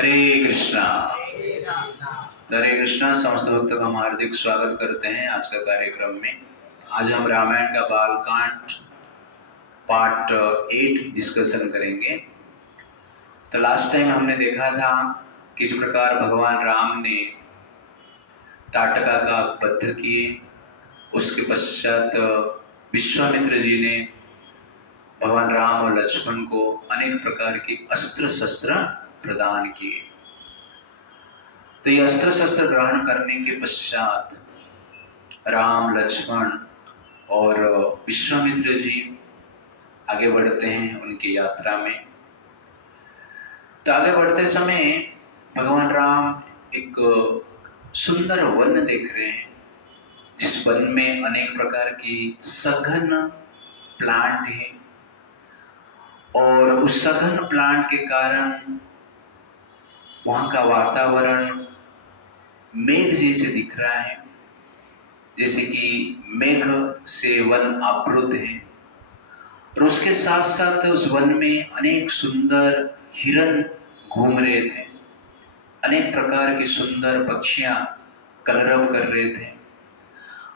हरे कृष्णा। हरे कृष्णा। समस्त भक्तों का हम हार्दिक स्वागत करते हैं आज का कार्यक्रम में। आज हम रामायण का बालकांड पार्ट 8 डिस्कशन करेंगे। तो लास्ट टाइम हमने देखा था किस प्रकार भगवान राम ने ताटका का बद्ध किए। उसके पश्चात विश्वामित्र जी ने भगवान राम और लक्ष्मण को अनेक प्रकार के अस्त्र शस्त्र प्रदान किए। तो ये अस्त्र शस्त्र ग्रहण करने के पश्चात राम, लक्ष्मण और विश्वामित्र जी आगे बढ़ते हैं उनकी यात्रा में। तो आगे बढ़ते समय भगवान राम एक सुंदर वन देख रहे हैं, जिस वन में अनेक प्रकार की सघन प्लांट है और उस सघन प्लांट के कारण वहां का वातावरण मेघ जैसे दिख रहा है, जैसे कि मेघ से वन आवृत है। और उसके साथ साथ उस वन में अनेक सुंदर हिरन घूम रहे थे, अनेक प्रकार की सुंदर पक्षियां कलरव कर रहे थे।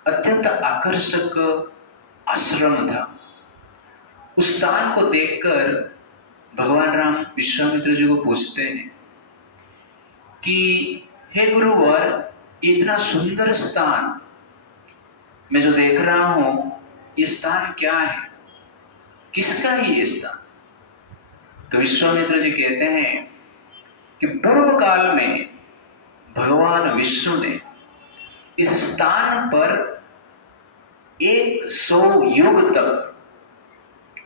अत्यंत आकर्षक आश्रम था। उस स्थान को देखकर भगवान राम विश्वामित्र जी को पूछते हैं कि हे गुरुवर, इतना सुंदर स्थान मैं जो देख रहा हूं, ये स्थान क्या है, किसका ही ये स्थान? तो विश्वामित्र जी कहते हैं कि पूर्व काल में भगवान विष्णु ने इस स्थान पर 100 युग तक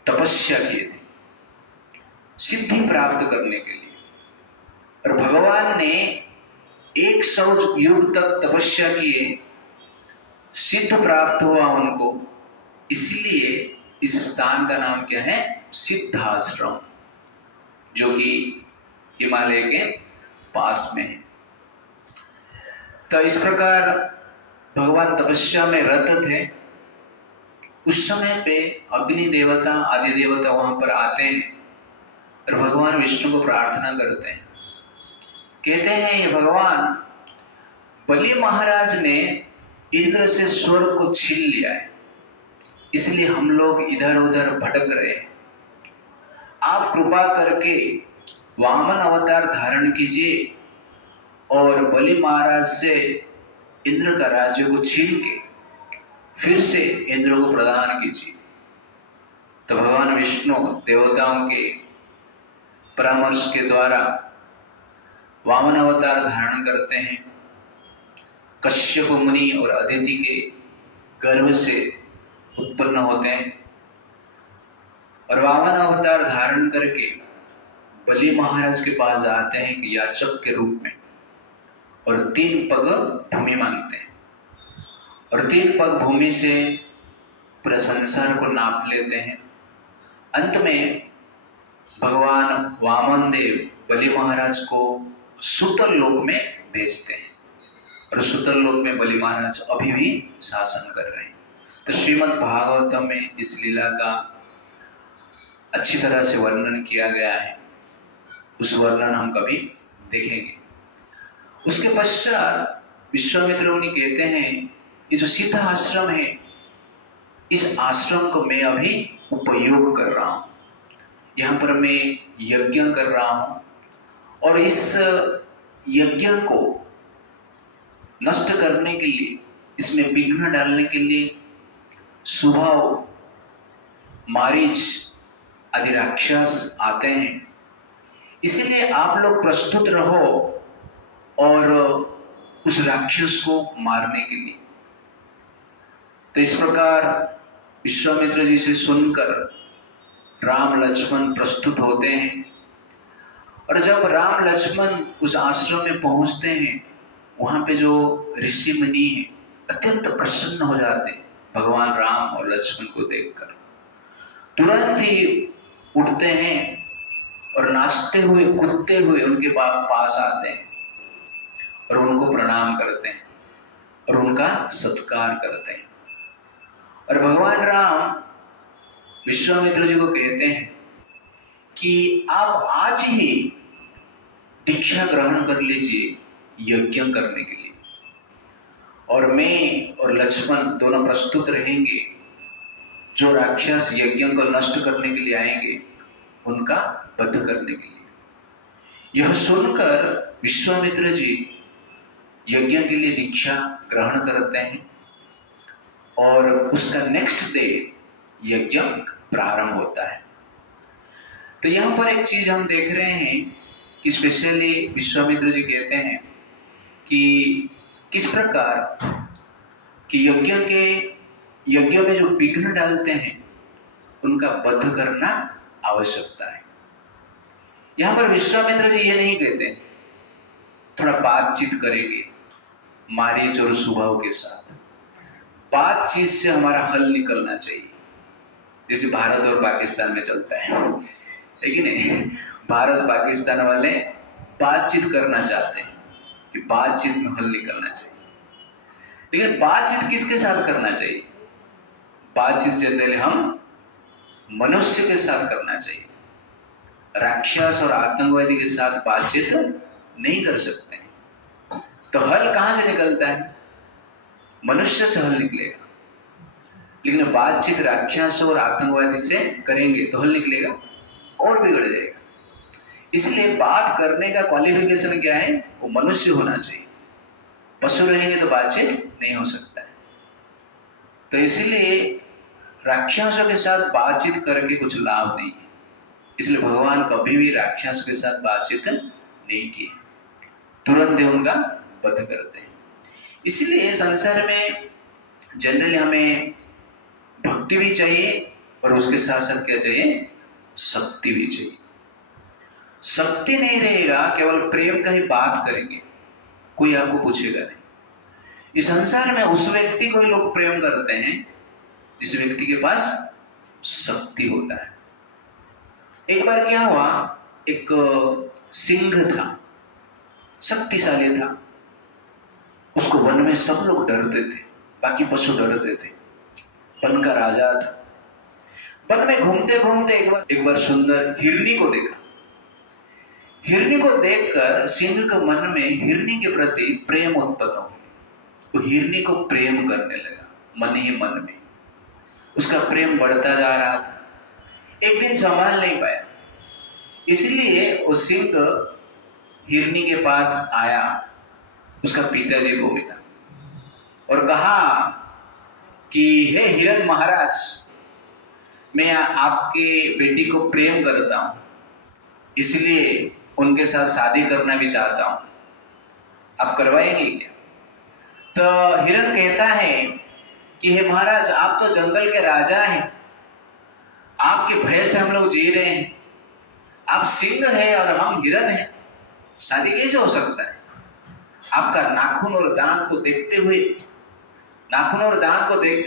तपस्या किए थे सिद्धि प्राप्त करने के लिए। और भगवान ने 100 युग तक तपस्या किए, सिद्ध प्राप्त हुआ उनको। इसलिए इस स्थान का नाम क्या है? सिद्धाश्रम, जो कि हिमालय के पास में है। तो इस प्रकार भगवान तपस्या में रत थे। उस समय पे अग्नि देवता, आदि देवता वहां पर आते हैं और भगवान विष्णु को प्रार्थना करते हैं। कहते हैं, ये भगवान, बलि महाराज ने इंद्र से स्वर्ग को छीन लिया है, इसलिए हम लोग इधर उधर भटक रहे हैं। आप कृपा करके वामन अवतार धारण कीजिए और बलि महाराज से इंद्र का राज्य को छीन के फिर से इंद्र को प्रदान कीजिए। तो भगवान विष्णु देवताओं के परामर्श के द्वारा वामन अवतार धारण करते हैं। कश्यप मुनि और अदिति के गर्भ से उत्पन्न होते हैं और वामन अवतार धारण करके बलि महाराज के पास जाते हैं कि याचक के रूप में, और 3 पग भूमि मांगते हैं। और 3 पग भूमि से पूरे संसार को नाप लेते हैं। अंत में भगवान वामन देव बलि महाराज को सुतल लोक में भेजते हैं और सुतल लोक में बलि महाराज अभी भी शासन कर रहे हैं। तो श्रीमद् भागवतम में इस लीला का अच्छी तरह से वर्णन किया गया है। उस वर्णन हम कभी देखेंगे। उसके पश्चात विश्वामित्र मुनि कहते हैं, ये जो सिद्ध आश्रम है, इस आश्रम को मैं अभी उपयोग कर रहा हूं। यहां पर मैं यज्ञ कर रहा हूं और इस यज्ञ को नष्ट करने के लिए, इसमें विघ्न डालने के लिए सुभाव, मारीच आदि राक्षस आते हैं। इसीलिए आप लोग प्रस्तुत रहो और उस राक्षस को मारने के लिए। तो इस प्रकार विश्वामित्र जी से सुनकर राम लक्ष्मण प्रस्तुत होते हैं। और जब राम लक्ष्मण उस आश्रम में पहुंचते हैं, वहां पे जो ऋषि मुनि हैं अत्यंत प्रसन्न हो जाते हैं भगवान राम और लक्ष्मण को देखकर। तुरंत ही उठते हैं और नाचते हुए, कूदते हुए उनके पास आते हैं और उनको प्रणाम करते हैं और उनका सत्कार करते हैं। और भगवान राम विश्वामित्र जी को कहते हैं कि आप आज ही दीक्षा ग्रहण कर लीजिए यज्ञ करने के लिए, और मैं और लक्ष्मण दोनों प्रस्तुत रहेंगे। जो राक्षस यज्ञ को नष्ट करने के लिए आएंगे उनका वध करने के लिए। यह सुनकर विश्वामित्र जी यज्ञ के लिए दीक्षा ग्रहण करते हैं और उसका नेक्स्ट डे यज्ञ प्रारंभ होता है। तो यहां पर एक चीज हम देख रहे हैं कि स्पेशली विश्वामित्र जी कहते हैं कि किस प्रकार कि यज्ञ में जो विघ्न डालते हैं उनका वध करना आवश्यकता है। यहां पर विश्वामित्र जी ये नहीं कहते थोड़ा बातचीत करेंगे मारीच और सुबाहु के साथ, बातचीत से हमारा हल निकलना चाहिए, जैसे भारत और पाकिस्तान में चलता है, लेकिन भारत पाकिस्तान वाले बातचीत करना चाहते हैं कि बातचीत में हल निकलना चाहिए। लेकिन बातचीत किसके साथ करना चाहिए? बातचीत जनरली हम मनुष्य के साथ करना चाहिए। राक्षस और आतंकवादी के साथ बातचीत नहीं कर सकते हैं। तो हल कहां से निकलता है? मनुष्य से हल निकलेगा। लेकिन बातचीत राक्षस और आतंकवादी से करेंगे तो हल निकलेगा और बिगड़ जाएगा। इसलिए बात करने का क्वालिफिकेशन क्या है? वो मनुष्य होना चाहिए। पशु रहेंगे तो बातचीत नहीं हो सकता है। तो इसलिए राक्षसों के साथ बातचीत करके कुछ लाभ नहीं है। इसलिए भगवान कभी भी राक्षस के साथ बातचीत नहीं की, तुरंत उनका वध करते हैं। इसलिए संसार में जनरली हमें भक्ति भी चाहिए और उसके साथ साथ क्या चाहिए? शक्ति भी चाहिए। शक्ति नहीं रहेगा, केवल प्रेम का ही बात करेंगे, कोई आपको पूछेगा नहीं। इस संसार में उस व्यक्ति को ही लोग प्रेम करते हैं जिस व्यक्ति के पास शक्ति होता है। एक बार क्या हुआ, एक सिंह था, शक्तिशाली था। उसको वन में सब लोग डरते थे, बाकी पशु डरते थे। वन का राजा था। वन में घूमते घूमते एक बार सुंदर हिरनी को देखा। हिरनी को देखकर सिंह के मन में हिरनी के प्रति प्रेम उत्पन्न हो गया। वो हिरनी को प्रेम करने लगा, मन ही मन में उसका प्रेम बढ़ता जा रहा था। एक दिन संभाल नहीं पाया, इसलिए वो सिंह हिरनी के पास आया, उसका पिताजी को मिला और कहा कि हे हिरण महाराज, मैं आपके बेटी को प्रेम करता हूं, इसलिए उनके साथ शादी करना भी चाहता हूं, आप करवाएंगे क्या? तो हिरण कहता है कि हे महाराज, आप तो जंगल के राजा हैं, आपके भय से हम लोग जी रहे हैं। आप सिंह है और हम हिरण हैं, शादी कैसे हो सकता है? आपका नाखून और दांत को देखते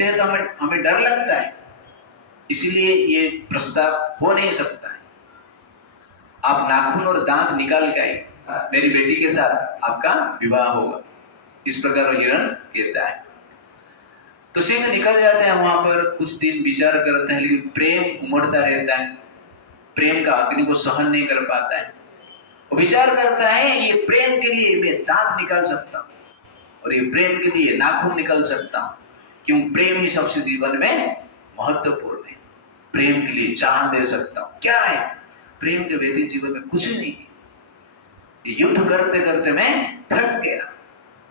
हैं तो हमें डर लगता है, इसलिए ये प्रस्ताव हो नहीं सकता है। आप नाखून और दांत निकाल के आए, मेरी बेटी के साथ आपका विवाह होगा। इस प्रकार हिरण कहता है। तो सिंह निकल जाता है, वहां पर कुछ दिन विचार करता है, लेकिन प्रेम उमड़ता रहता है। प्रेम का अग्नि को सहन नहीं कर पाता है। वो विचार करता है, ये प्रेम के लिए मैं दांत निकाल सकता हूं और ये प्रेम के लिए नाखून निकाल सकता हूं, क्यों? प्रेम ही सबसे जीवन में महत्वपूर्ण है। प्रेम के लिए जान दे सकता हूं। क्या है? प्रेम के व्यतीत जीवन में कुछ नहीं है। युद्ध करते करते मैं थक गया,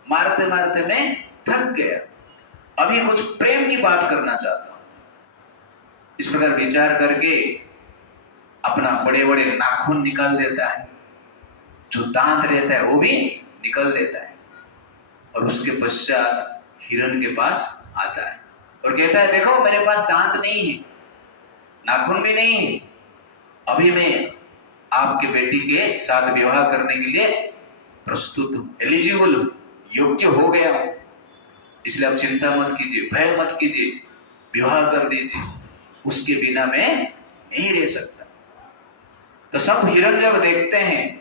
मारते मारते मैं थक गया, अभी कुछ प्रेम की बात करना चाहता हूं। इस प्रकार विचार करके अपना बड़े बड़े नाखून निकाल देता है, जो दांत रहता है वो भी निकल देता है, और उसके पश्चात हिरण के पास आता है और कहता है, देखो मेरे पास दांत नहीं है, नाखून भी नहीं है, अभी मैं आपके बेटी के साथ विवाह करने के लिए प्रस्तुत हूं, एलिजिबल हूं, योग्य हो गया हूं, इसलिए आप चिंता मत कीजिए, भय मत कीजिए, विवाह कर दीजिए, उसके बिना मैं नहीं रह सकता। तो सब हिरण जब देखते हैं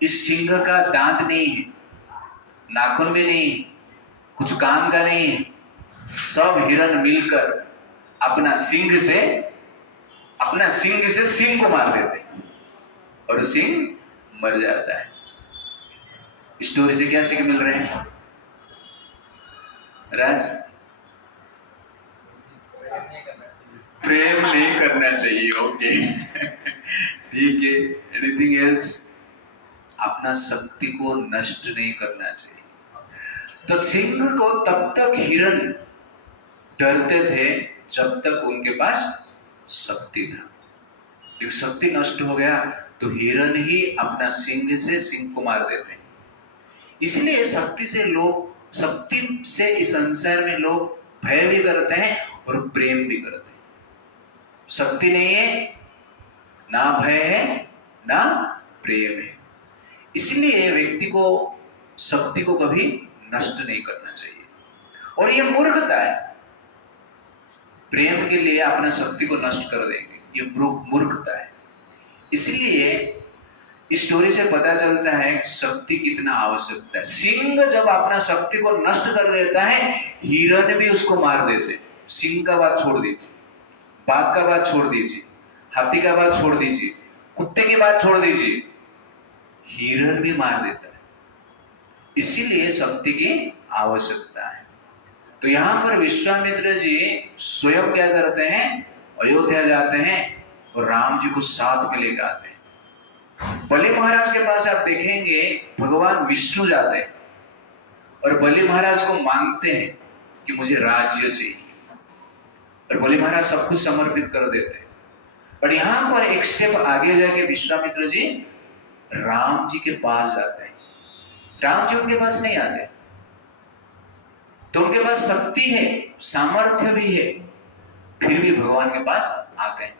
इस सिंह का दांत नहीं है, नाखून भी नहीं, कुछ काम का नहीं है, सब हिरण मिलकर अपना सिंह से सिंह को मार देते हैं और सिंह मर जाता है। स्टोरी से क्या सीख मिल रहे हैं राज? प्रेम नहीं करना चाहिए। ओके ठीक है। Anything else? अपना शक्ति को नष्ट नहीं करना चाहिए। तो सिंह को तब तक हिरन डरते थे जब तक उनके पास शक्ति था। एक शक्ति नष्ट हो गया तो हिरन ही अपना सिंह से सिंह को मार देते हैं। इसलिए शक्ति से इस संसार में लोग भय भी करते हैं और प्रेम भी करते हैं। शक्ति नहीं है, ना भय है, ना प्रेम है। इसलिए व्यक्ति को शक्ति को कभी नष्ट नहीं करना चाहिए। और यह मूर्खता है। प्रेम के लिए अपना शक्ति को नष्ट कर देंगे, ये मूर्खता है। इसलिए इस स्टोरी से पता चलता है शक्ति कितना आवश्यकता है। सिंह जब अपना शक्ति को नष्ट कर देता है, हिरन भी उसको मार देते। सिंह का बात छोड़ दीजिए, बाघ का बात छोड़ दीजिए, हाथी का बात छोड़ दीजिए, कुत्ते की बात छोड़ दीजिए, हिरन भी मार देता है। इसीलिए शक्ति की आवश्यकता है। तो यहां पर विश्वामित्र जी स्वयं क्या करते हैं? अयोध्या जाते हैं और राम जी को साथ में लेकर आते हैं। बलि महाराज के पास आप देखेंगे भगवान विष्णु जाते हैं और बलि महाराज को मांगते हैं कि मुझे राज्य चाहिए, और बलि महाराज सब कुछ समर्पित कर देते हैं। और यहां पर एक स्टेप आगे जाके विश्वामित्र जी राम जी के पास जाते हैं। राम जी उनके पास नहीं आते, तो उनके पास शक्ति है, सामर्थ्य भी है, फिर भी भगवान के पास आते हैं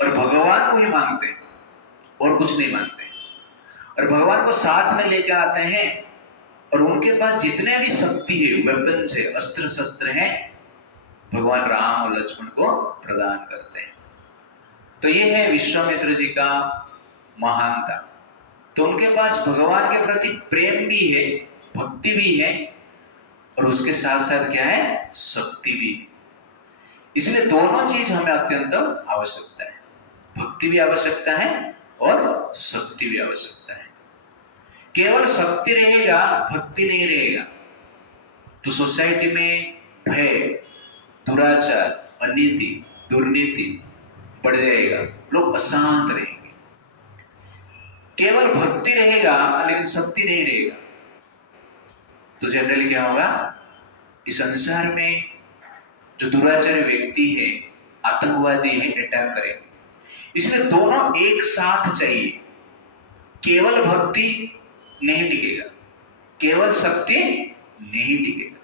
और भगवान को ही मांगते हैं और कुछ नहीं मांगते। और भगवान को साथ में लेकर आते हैं और उनके पास जितने भी शक्ति है, वेपन से अस्त्र शस्त्र हैं, भगवान राम और लक्ष्मण को प्रदान करते हैं। तो ये है विश्वामित्र जी का महानता। तो उनके पास भगवान के प्रति प्रेम भी है, भक्ति भी है, और उसके साथ साथ क्या है? शक्ति भी है। इसलिए दोनों चीज हमें अत्यंत आवश्यकता है। भक्ति भी आवश्यकता है और शक्ति भी आवश्यकता है। केवल शक्ति रहेगा, भक्ति नहीं रहेगा, तो सोसाइटी में भय, दुराचार, अनीति, दुर्नीति बढ़ जाएगा, लोग अशांत रहेंगे। केवल भक्ति रहेगा लेकिन शक्ति नहीं रहेगा तो जनरली क्या होगा? इस संसार में जो दुराचारी व्यक्ति है, आतंकवादी है, अटैक करेंगे। इसलिए दोनों एक साथ चाहिए। केवल भक्ति नहीं टिकेगा, केवल शक्ति नहीं टिकेगा।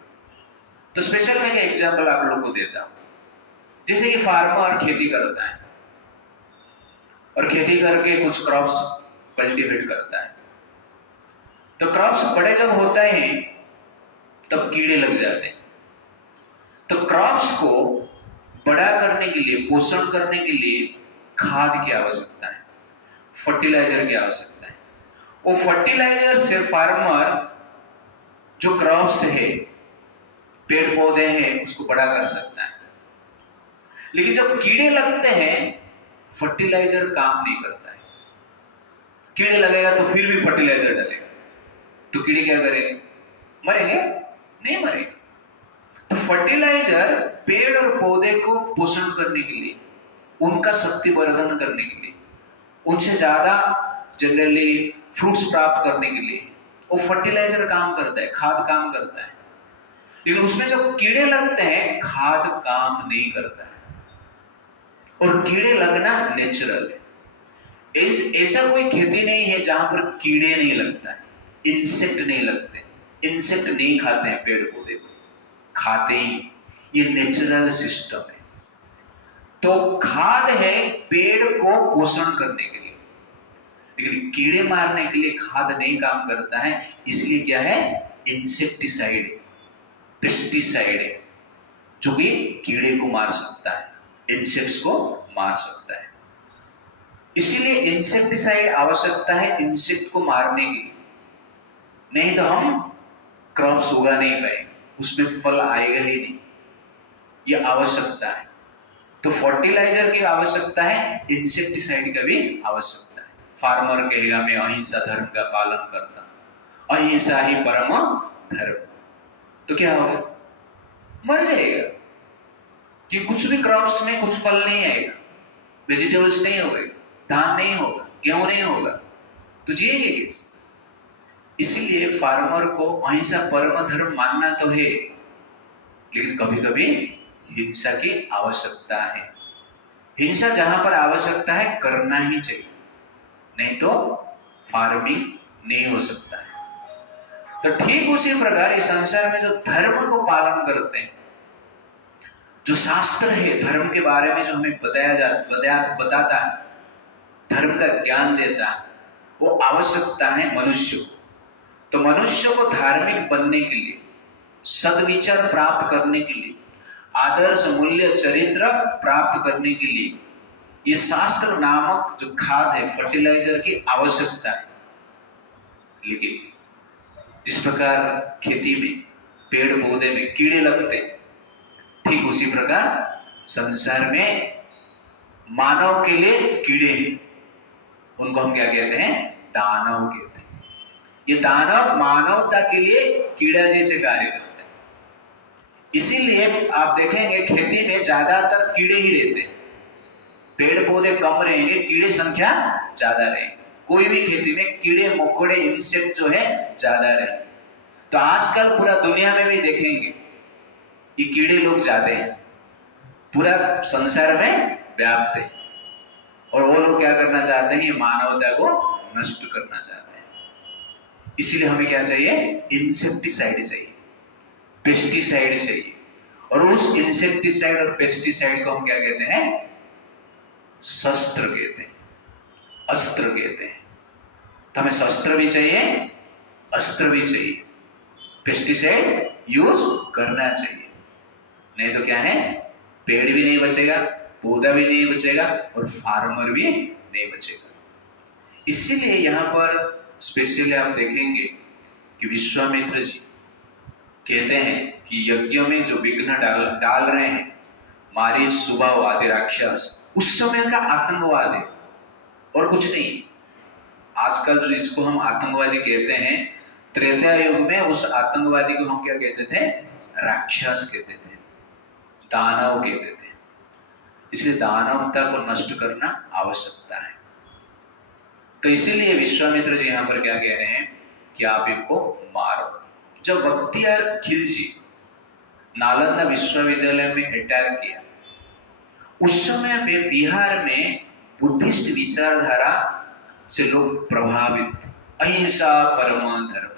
तो स्पेशल मैं एक एग्जांपल आप लोगों को देता हूं। जैसे कि फार्मर खेती करता है और खेती करके कुछ क्रॉप्स कल्टीवेट करता है, तो क्रॉप्स बड़े जब होते हैं तब कीड़े लग जाते हैं। तो क्रॉप्स को बड़ा करने के लिए, पोषण करने के लिए खाद की आवश्यकता है, फर्टिलाइजर की आवश्यकता है। वो फर्टिलाइजर से फार्मर जो क्रॉप्स है, पेड़ पौधे हैं, उसको बड़ा कर सकता है। लेकिन जब कीड़े लगते हैं, फर्टिलाइजर काम नहीं करता है। कीड़े लगेगा तो फिर भी फर्टिलाइजर डालेगा, तो कीड़े क्या करेंगे? मरेंगे? नहीं मरेंगे। तो फर्टिलाइजर पेड़ और पौधे को पोषण करने के लिए, उनका शक्ति वर्धन करने के लिए, उनसे ज्यादा जनरली फ्रूट्स प्राप्त करने के लिए वो फर्टिलाइजर काम करता है, खाद काम करता है। लेकिन उसमें जब कीड़े लगते हैं, खाद काम नहीं करता है। और कीड़े लगना नेचुरल है। ऐसा कोई खेती नहीं है जहां पर कीड़े नहीं लगता है, इंसेक्ट नहीं लगते। इंसेक्ट नहीं खाते हैं पेड़ पौधे को, खाते ही, ये नेचुरल सिस्टम है। तो खाद है पेड़ को पोषण करने के लिए, लेकिन कीड़े मारने के लिए खाद नहीं काम करता है। इसलिए क्या है? इंसेक्टिसाइड है, पेस्टिसाइड है, जो कि कीड़े को मार सकता है, इंसेक्ट्स को मार सकता है। इसीलिए इंसेक्टिसाइड आवश्यकता है इंसेक्ट को मारने की, नहीं तो हम क्रॉप्स उगा नहीं पाएंगे, उसमें फल आएगा ही नहीं। यह आवश्यकता है। तो फर्टिलाइजर की आवश्यकता है, इंसेक्टिसाइड का भी आवश्यकता है। फार्मर कहेगा मैं अहिंसा धर्म का पालन करता, अहिंसा ही परम धर्म, तो क्या होगा? मर जाएगा। कि कुछ भी क्रॉप्स में कुछ फल नहीं आएगा, वेजिटेबल्स नहीं होगा, धान नहीं होगा, गेहूं नहीं होगा, तो जिएंगे कैसे? इसीलिए फार्मर को अहिंसा परम धर्म मानना तो है, लेकिन कभी कभी हिंसा की आवश्यकता है। हिंसा जहां पर आवश्यकता है करना ही चाहिए, नहीं तो फार्मिंग नहीं हो सकता है। तो ठीक उसी प्रकार इस संसार में जो धर्म को पालन करते हैं, जो शास्त्र है धर्म के बारे में जो हमें बताता है, धर्म का ज्ञान देता है, वो आवश्यकता है मनुष्य को। तो मनुष्य को धार्मिक बनने के लिए, सद्विचार प्राप्त करने के लिए, आदर्श मूल्य चरित्र प्राप्त करने के लिए ये शास्त्र नामक जो खाद है, फर्टिलाइजर की आवश्यकता है। लेकिन जिस प्रकार खेती में, पेड़ पौधे में कीड़े लगते हैं, ठीक उसी प्रकार संसार में मानव के लिए कीड़े हैं। उनको हम क्या कहते हैं? दानव कहते हैं। ये दानव मानवता के लिए कीड़ा जैसे कार्य करते हैं। इसीलिए आप देखेंगे खेती में ज्यादातर कीड़े ही रहते हैं। पेड़ पौधे कम रहेंगे, कीड़े संख्या ज्यादा रहेगी। कोई भी खेती में कीड़े मकोड़े इंसेक्ट जो है ज्यादा रहेंगे। तो आजकल पूरा दुनिया में भी देखेंगे ये कीड़े लोग जाते हैं, पूरा संसार में व्याप्त है, और वो लोग क्या करना चाहते हैं? ये मानवता को नष्ट करना चाहते हैं। इसलिए हमें क्या चाहिए? इंसेक्टिसाइड चाहिए, पेस्टिसाइड चाहिए। और उस इंसेक्टिसाइड और पेस्टिसाइड को हम क्या कहते हैं? शस्त्र कहते हैं, अस्त्र कहते हैं। तो हमें शस्त्र भी चाहिए, अस्त्र भी चाहिए, पेस्टिसाइड यूज करना चाहिए। नहीं तो क्या है? पेड़ भी नहीं बचेगा, पौधा भी नहीं बचेगा, और फार्मर भी नहीं बचेगा। इसीलिए यहां पर स्पेशली आप देखेंगे कि विश्वामित्र जी कहते हैं कि यज्ञ में जो विघ्न डाल रहे हैं, मारीच, सुबाहु आदि राक्षस, उस समय का आतंकवाद है और कुछ नहीं। आजकल जो इसको हम आतंकवादी कहते हैं, त्रेता युग में उस आतंकवादी को हम क्या कहते थे? राक्षस कहते थे, दानव कहते थे। इसलिए दानवता को नष्ट करना आवश्यकता है। तो इसीलिए विश्वामित्र जी यहां पर क्या कह रहे हैं कि आप इनको मारो। जब बख्तियार खिलजी नालंदा विश्वविद्यालय में अटैक किया, उस समय पे बिहार में बुद्धिस्ट विचारधारा से लोग प्रभावित, अहिंसा परम धर्म।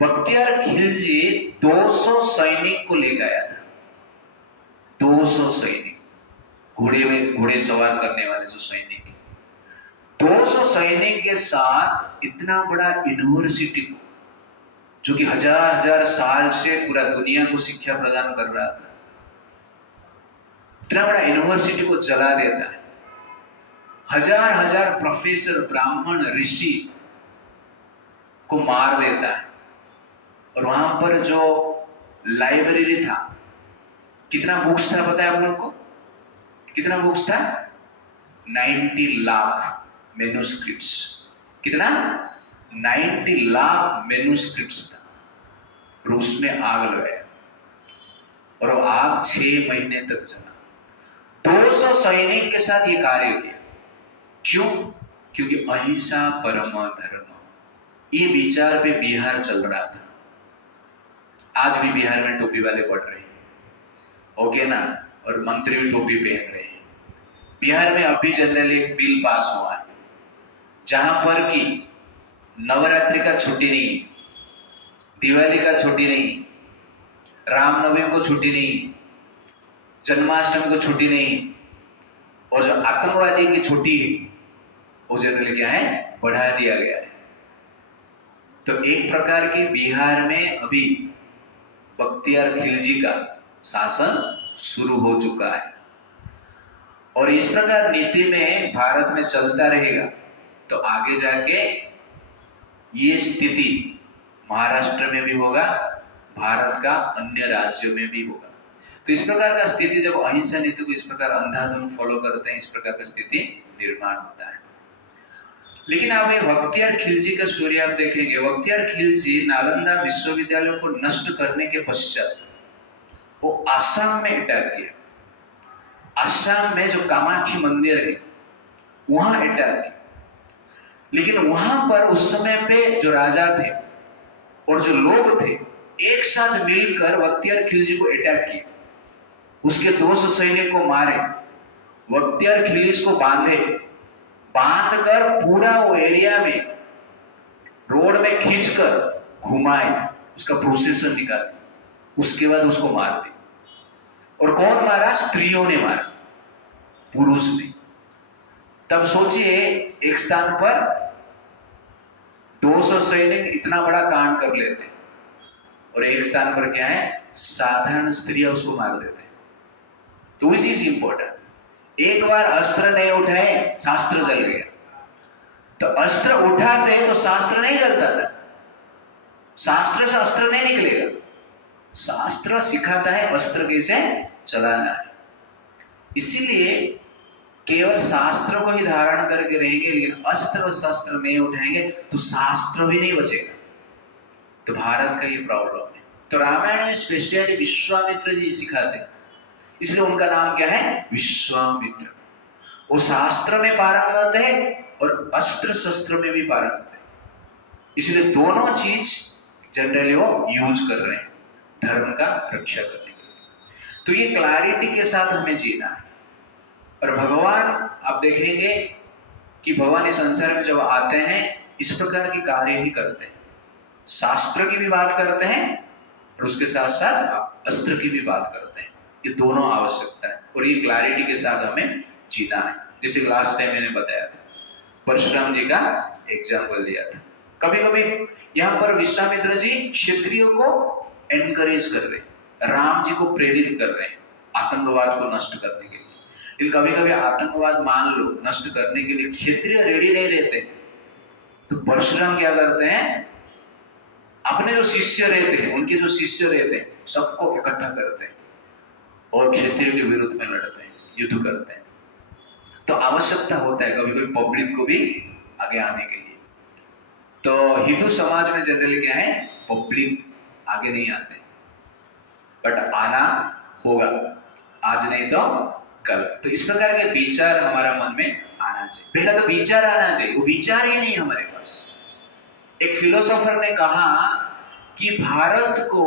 बख्तियार खिलजी 200 सैनिक को लेकर आया था, 200 सैनिक, घोड़े सवार करने वाले जो सैनिक, 200 सैनिक के साथ इतना बड़ा यूनिवर्सिटी को, जो कि हजार साल से पूरा दुनिया को शिक्षा प्रदान कर रहा था, इतना बड़ा यूनिवर्सिटी को जला देता है। हजार प्रोफेसर, ब्राह्मण, ऋषि को मार देता है। और वहां पर जो लाइब्रेरी था, कितना बुक्स था पता है आप लोग को? कितना बुक्स था? 90 लाख मैन्युस्क्रिप्ट्स। कितना? 90 लाख मैन्युस्क्रिप्ट्स था। और उसमें आग लगाया, और वो आग 6 महीने तक चला। 200 सैनिक के साथ ये कार्य किया। क्यों? क्योंकि अहिंसा परम धर्म, ये विचार पे बिहार चल रहा था। आज भी बिहार में टोपी वाले बढ़ रहे हैं, ओके ना, और मंत्री भी टोपी पहन रहे हैं। बिहार में अभी जनरली एक बिल पास हुआ है जहां पर कि नवरात्रि का छुट्टी नहीं, दिवाली का छुट्टी नहीं, रामनवमी को छुट्टी नहीं, जन्माष्टमी को छुट्टी नहीं, और जो आतंकवादी की छुट्टी है वो जनरली क्या है? बढ़ा दिया गया है। तो एक प्रकार की बिहार में अभी बख्तियार खिलजी का शासन शुरू हो चुका है। और इस प्रकार नीति में भारत में चलता रहेगा तो आगे जाके ये स्थिति महाराष्ट्र में भी होगा, भारत का अन्य राज्यों में भी होगा। तो इस प्रकार का स्थिति, जब अहिंसा नीति को इस प्रकार अंधाधुंध फॉलो करते हैं, इस प्रकार का स्थिति निर्माण होता है। लेकिन आप ये बख्तियार खिलजी का स्टोरी आप देखेंगे, बख्तियार खिलजी नालंदा विश्वविद्यालय को नष्ट करने के पश्चात वो आसाम में अटैक किया। आसाम में जो कामाख्या मंदिर है वहां अटैक किया। लेकिन वहां पर उस समय पे जो राजा थे और जो लोग थे एक साथ मिलकर बख्तियार खिलजी को अटैक किया। उसके 200 सैनिक को मारे, बख्तियार खिलजी को बांधकर पूरा वो एरिया में रोड में खींचकर घुमाए, उसका प्रोसेसर निकाले, उसके बाद उसको मार दे। और कौन मारा? स्त्रियों ने मारा, पुरुष ने। तब सोचिए एक स्थान पर 200 सैनिक इतना बड़ा कांड कर लेते और एक स्थान पर क्या है, साधारण स्त्रियां उसको मार देते। तो वो चीज इंपॉर्टेंट, एक बार अस्त्र नहीं उठाए शास्त्र जल गया। तो अस्त्र उठाते तो शास्त्र नहीं जलता था, शास्त्र से अस्त्र नहीं निकलेगा। शास्त्र सिखाता है अस्त्र कैसे चलाना है। इसीलिए केवल शास्त्र को ही धारण करके रहेंगे, लेकिन अस्त्र शस्त्र नहीं उठाएंगे तो शास्त्र भी नहीं बचेगा। तो भारत का ये प्रॉब्लम है। तो रामायण में स्पेशली विश्वामित्र जी सिखाते हैं, इसलिए उनका नाम क्या है? विश्वामित्र। वो शास्त्र में पारंगत है और अस्त्र शस्त्र में भी पारंगत है, इसलिए दोनों चीज जनरली वो यूज कर रहे हैं धर्म का रक्षा करने के लिए। तो ये क्लैरिटी के साथ हमें जीना है। और भगवान आप देखेंगे कि भगवान इस संसार में जब आते हैं इस प्रकार के कार्य ही करते हैं, शास्त्र की भी बात करते हैं और उसके साथ साथ अस्त्र की भी बात करते हैं। ये दोनों आवश्यकता है और ये क्लैरिटी के साथ हमें जीना है। जैसे लास्ट टाइम मैंने बताया था, परशुराम जी का एग्जाम्पल दिया था। कभी कभी यहाँ पर विश्वामित्र जी क्षत्रियों को एनकरेज कर रहे, राम जी को प्रेरित कर रहे हैं आतंकवाद को नष्ट करने के लिए। लेकिन कभी कभी आतंकवाद मान लो नष्ट करने के लिए क्षत्रिय रेडी नहीं रहते, तो परशुराम क्या करते हैं, अपने जो शिष्य रहते हैं, उनके जो शिष्य रहते हैं, सबको इकट्ठा करते हैं और क्षत्रियों के विरुद्ध में लड़ते हैं, युद्ध करते हैं। तो आवश्यकता होता है कभी कभी पब्लिक को भी आगे आने के लिए। तो हिंदू समाज में जनरली क्या है, पब्लिक आगे नहीं आते, बट आना होगा, आज नहीं तो कल। तो इस प्रकार के विचार हमारा मन में आना चाहिए। पहला तो विचार आना चाहिए, वो विचार ही नहीं हमारे पास। एक फिलोसोफर ने कहा कि भारत को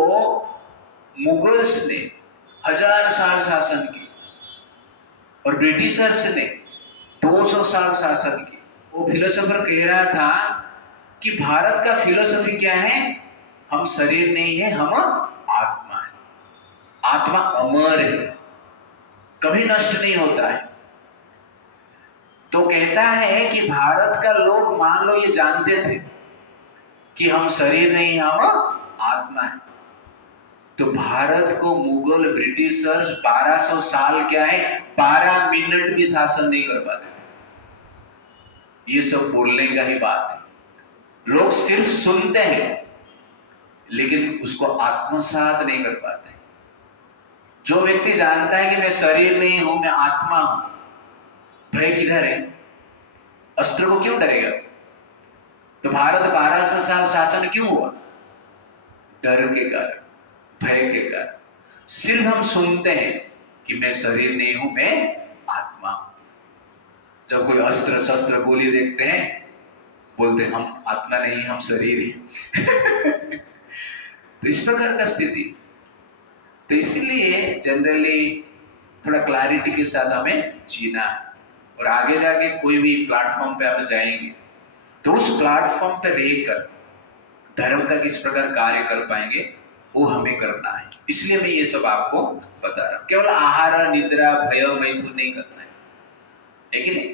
मुगल्स ने 1000 साल शासन की और ब्रिटिशर्स ने 200 साल शासन की। वो फिलोसोफर कह रहा था कि भारत का फिलोसफी क्या है, हम शरीर नहीं है, हम आत्मा है। आत्मा अमर है, कभी नष्ट नहीं होता है। तो कहता है कि भारत का लोग मान लो ये जानते थे कि हम शरीर नहीं, हम आत्मा है, तो भारत को मुगल ब्रिटिशर्स 1200 साल क्या है, 12 मिनट भी शासन नहीं कर पाते थे। ये सब बोलने का ही बात है। लोग सिर्फ सुनते हैं लेकिन उसको आत्मसात नहीं कर पाते। जो व्यक्ति जानता है कि मैं शरीर नहीं हूं, मैं आत्मा हूं, भय किधर है? अस्त्र को क्यों डरेगा? तो भारत 1200 साल शासन क्यों हुआ? डर के कारण, भय के कारण। सिर्फ हम सुनते हैं कि मैं शरीर नहीं हूं, मैं आत्मा हूं। जब कोई अस्त्र शस्त्र गोली देखते हैं, बोलते हैं हम आत्मा नहीं, हम शरीर ही। तो इस प्रकार का स्थिति। तो इसलिए जनरली थोड़ा क्लैरिटी के साथ हमें जीना है। और आगे जाके कोई भी प्लेटफॉर्म पे आप जाएंगे तो उस प्लेटफॉर्म पे रहकर धर्म का किस प्रकार कार्य कर पाएंगे वो हमें करना है। इसलिए मैं ये सब आपको बता रहा हूं। केवल आहार निद्रा भय मैथुन नहीं करना है कि नहीं?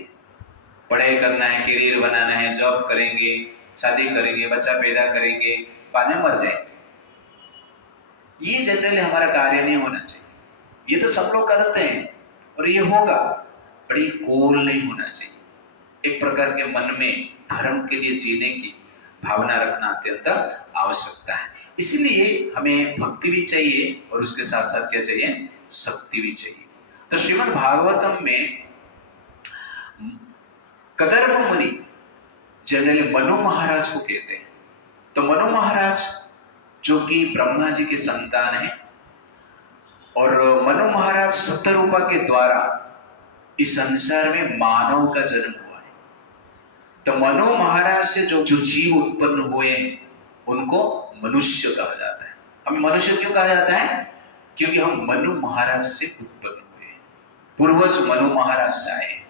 पढ़ाई करना है, करियर बनाना है, जॉब करेंगे, शादी करेंगे, बच्चा पैदा करेंगे, बाद में मर जाएंगे। ये जनरली हमारा कार्य नहीं होना चाहिए। ये तो सब लोग करते हैं और ये होगा, पर ये गोल नहीं होना चाहिए। एक प्रकार के मन में धर्म के लिए जीने की भावना रखना अत्यंत आवश्यकता है। इसलिए हमें भक्ति भी चाहिए और उसके साथ साथ क्या चाहिए, शक्ति भी चाहिए। तो श्रीमद् भागवतम में कदर्म मुनि जनरली मनु महाराज को कहते हैं। तो मनु महाराज जो कि ब्रह्मा जी के संतान है, और मनु महाराज सत्यरूपा के द्वारा इस संसार में मानव का जन्म हुआ है। तो मनु महाराज से जो जो जीव उत्पन्न हुए उनको मनुष्य कहा जाता है। हम मनुष्य क्यों कहा जाता है? क्योंकि हम मनु महाराज से उत्पन्न हुए, पूर्वज मनु महाराज से आए,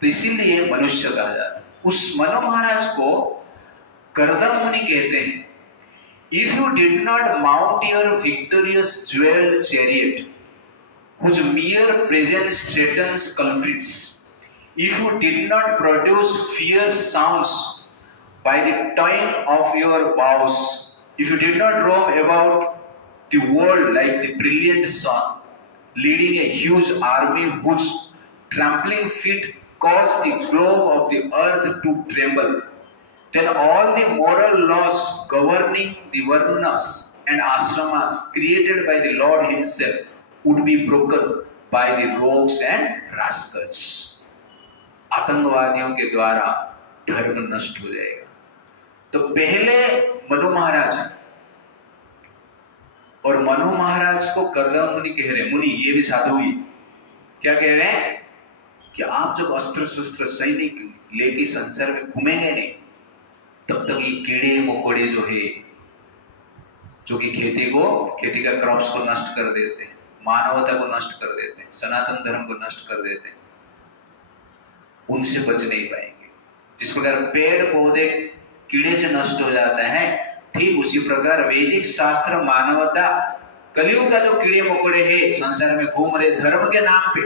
तो इसीलिए मनुष्य कहा जाता है। उस मनु महाराज को कर्दम मुनि कहते हैं। If you did not mount your victorious jeweled chariot, whose mere presence threatens culprits, if you did not produce fierce sounds by the twang of your bows, if you did not roam about the world like the brilliant sun, leading a huge army whose trampling feet cause the globe of the earth to tremble, then all the moral laws governing the varnas and ashramas created by the Lord himself would be broken by the rogues and rascals. आतंकवादियों के द्वारा धर्म नष्ट हो जाएगा। तो पहले मनु महाराज, और मनु महाराज को कर्दम मुनि कह रहे, मुनि ये भी साधु ही क्या कह रहे हैं कि आप जब अस्त्र शस्त्र सैनिक लेके संसार में घूमेंगे नहीं, तब तक ये कीड़े मकोड़े जो है, जो कि खेती का क्रॉप्स को नष्ट कर देते हैं, मानवता को नष्ट कर देते हैं, सनातन धर्म को नष्ट कर देते हैं, उनसे बच नहीं पाएंगे। जिस प्रकार पेड़ पौधे कीड़े से नष्ट हो जाता है, ठीक उसी प्रकार वैदिक शास्त्र मानवता कलयुग का जो कीड़े मकोड़े है संसार में घूम रहे धर्म के नाम पे,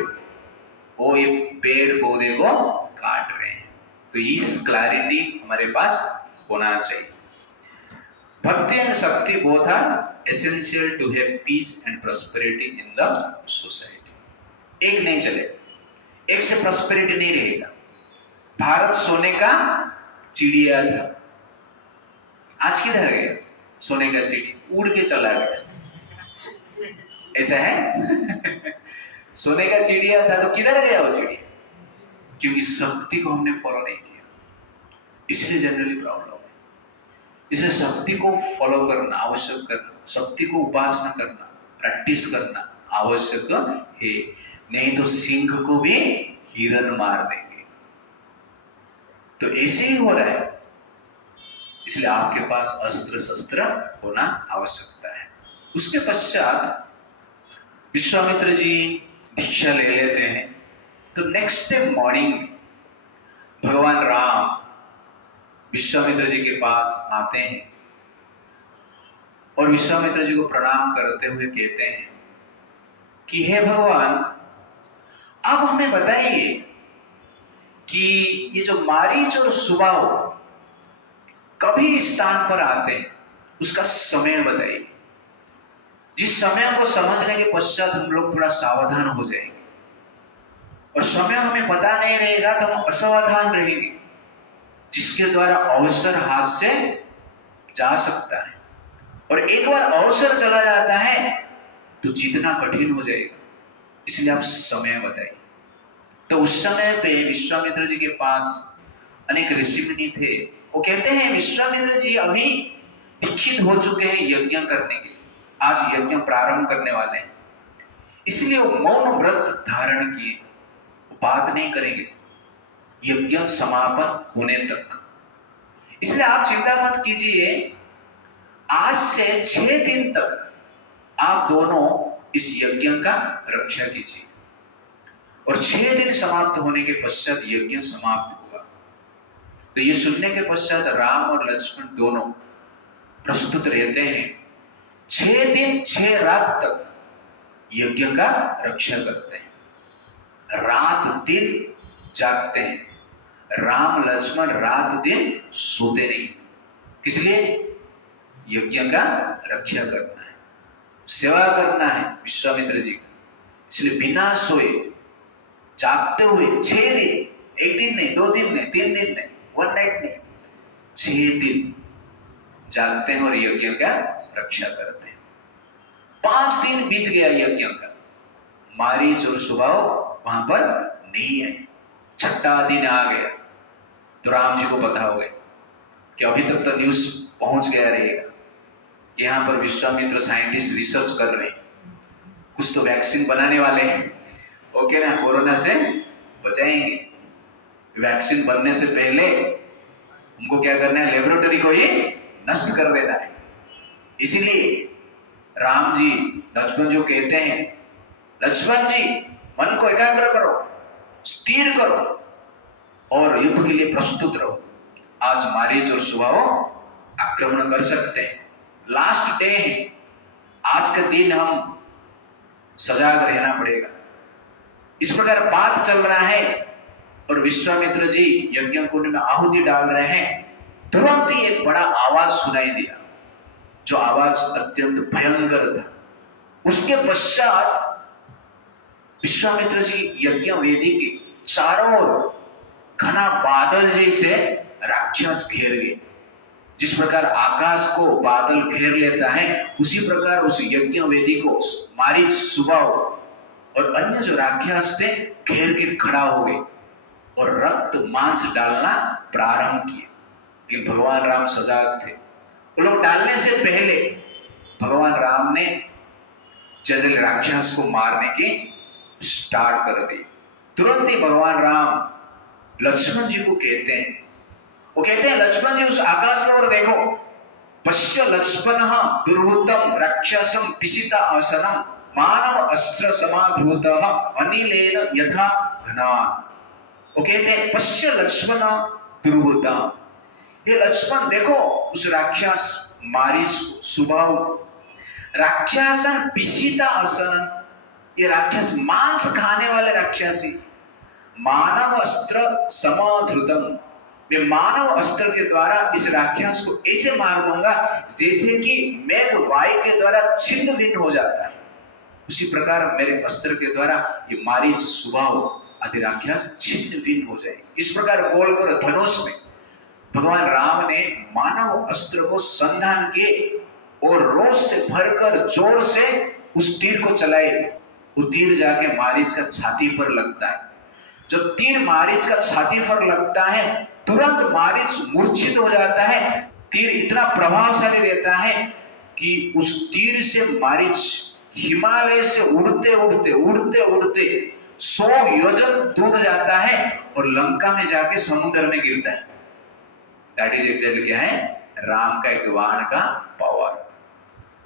वो ये पेड़ पौधे को काट रहे हैं। तो इस क्लैरिटी हमारे पास होना चाहिए। Bhakti and shakti both are essential to have peace and prosperity in the society. एक नहीं चले, एक से प्रॉस्पेरिटी नहीं रहेगा। भारत सोने का चिड़िया था, आज किधर गया सोने का चिड़ी? उड़ के चला गया, ऐसा है? सोने का चिड़िया था तो किधर गया वो चिड़िया? क्योंकि शक्ति को हमने फॉलो नहीं किया, इसलिए जनरली प्रॉब्लम है। इसलिए शक्ति को फॉलो करना आवश्यक, करना शक्ति को उपासना करना, प्रैक्टिस करना आवश्यक है, नहीं तो सिंह को भी हिरन मार देंगे। तो ऐसे ही हो रहा है, इसलिए आपके पास अस्त्र शस्त्र होना आवश्यकता है। उसके पश्चात विश्वामित्र जी दीक्षा ले लेते हैं। तो नेक्स्ट डे मॉर्निंग भगवान राम विश्वामित्र जी के पास आते हैं और विश्वामित्र जी को प्रणाम करते हुए कहते हैं कि हे भगवान, आप हमें बताइए कि ये जो मारीच और सुबाहु कभी इस स्थान पर आते हैं, उसका समय बताइए, जिस समय को समझने के पश्चात हम लोग थोड़ा सावधान हो जाएंगे, और समय हमें पता नहीं रहेगा तो हम असावधान रहेंगे, जिसके द्वारा अवसर हाथ से जा सकता है, और एक बार अवसर चला जाता है तो जीतना कठिन हो जाएगा। इसलिए आप समय बताइए। तो उस समय पे विश्वामित्र जी के पास अनेक ऋषि मुनि थे। वो कहते हैं विश्वामित्र जी अभी दीक्षित हो चुके हैं यज्ञ करने के लिए, आज यज्ञ प्रारंभ करने वाले हैं, इसलिए वो मौन व्रत धारण किए, वो बात नहीं करेंगे यज्ञ समापन होने तक। इसलिए आप चिंता मत कीजिए, आज से 6 दिन तक आप दोनों इस यज्ञ का रक्षा कीजिए, और 6 दिन समाप्त होने के पश्चात यज्ञ समाप्त हुआ। तो ये सुनने के पश्चात राम और लक्ष्मण दोनों प्रस्तुत रहते हैं, 6 दिन 6 रात तक यज्ञ का रक्षा करते हैं, रात दिन जागते हैं। राम लक्ष्मण रात दिन सोते नहीं, किस लिए? यज्ञ का रक्षा करना है, सेवा करना है विश्वामित्र जी का। इसलिए बिना सोए जागते हुए 6 दिन, 1 दिन नहीं, 2 दिन नहीं, 3 दिन नहीं, 1 नाइट नहीं, 6 दिन जागते हैं और यज्ञ का रक्षा करते हैं। 5 दिन बीत गया यज्ञ का, मारीच और सुबाहु वहां पर नहीं है, 6ठा दिन आ गया। तो राम जी को पता हो गया कि अभी तक तो न्यूज पहुंच गया रहेगा कि यहाँ पर विश्वामित्र साइंटिस्ट रिसर्च कर रहे हैं, कुछ तो वैक्सीन बनाने वाले हैं, ओके ना, कोरोना से बचाएंगे। वैक्सीन बनने से पहले उनको क्या करना है, लेबोरेटरी को ही नष्ट कर देना है। इसीलिए राम जी लक्ष्मण जी कहते हैं, लक्ष्मण जी मन को एकाग्र करो, स्थिर करो और युद्ध के लिए प्रस्तुत रहो। आज मारीच और सुबाहु आक्रमण कर सकते हैं, लास्ट डे है, आज का दिन हम सजाग रहना पड़ेगा। इस प्रकार बात चल रहा है और विश्वामित्र जी यज्ञ कुंड में आहुति डाल रहे हैं। तुरंत ही एक बड़ा आवाज सुनाई दिया, जो आवाज अत्यंत भयंकर था। उसके पश्चात विश्वामित्र जी यज्ञ वेदी के चारों ओर घना बादल जैसे राक्षस घेर गए। जिस प्रकार आकाश को बादल घेर लेता है, उसी प्रकार उस यज्ञ वेदी को मारीच, सुबाहु और अन्य जो राक्षस थे घेर के खड़ा हो गए और रक्त मांस डालना प्रारंभ किए। लेकिन भगवान राम सजाग थे। वो लोग डालने से पहले भगवान राम ने जनरल राक्षस को मारने की स्टार्ट कर दी। तुरंत ही भगवान राम लक्ष्मण जी को कहते हैं, वो कहते हैं, लक्ष्मण जी उस आकाश की ओर देखो, पश्य लक्ष्मणः दुर्भूतम राक्षसम पिशिता आसनम मानव अस्त्र समाधृतः अनिलेन यथा घनान। वो कहते हैं, पश्य लक्ष्मण दुर्भूतम, ये लक्ष्मण देखो उस राक्षस मारीच को, सुबाहु, राक्षसन पिशिता आसन, ये राक्षस मांस खाने वाले राक्षसी, मानव अस्त्र समाधृतम, मैं मानव अस्त्र के द्वारा इस राक्षस को ऐसे मार दूंगा जैसे कि मेघ वायु के द्वारा छिन्न भिन्न हो जाता है, उसी प्रकार मेरे अस्त्र के द्वारा ये मारीच, सुबाहु आदि राक्षस छिन्न भिन्न हो जाए। इस प्रकार बोलकर धनुष में भगवान राम ने मानव अस्त्र को संधान किए और रोष से भरकर जोर से उस तीर को चलाए। वो तीर जाके मारीच का छाती पर लगता है। जब तीर मारीच का छाती पर लगता है, तुरंत मारीच मूर्छित हो जाता है। तीर इतना प्रभावशाली रहता है कि उस तीर से मारीच हिमालय से उड़ते उड़ते उड़ते उड़ते 100 योजन दूर जाता है और लंका में जाके समुद्र में गिरता है। दैट इज एग्जैक्टली क्या है, राम का एक वाहन का पावर।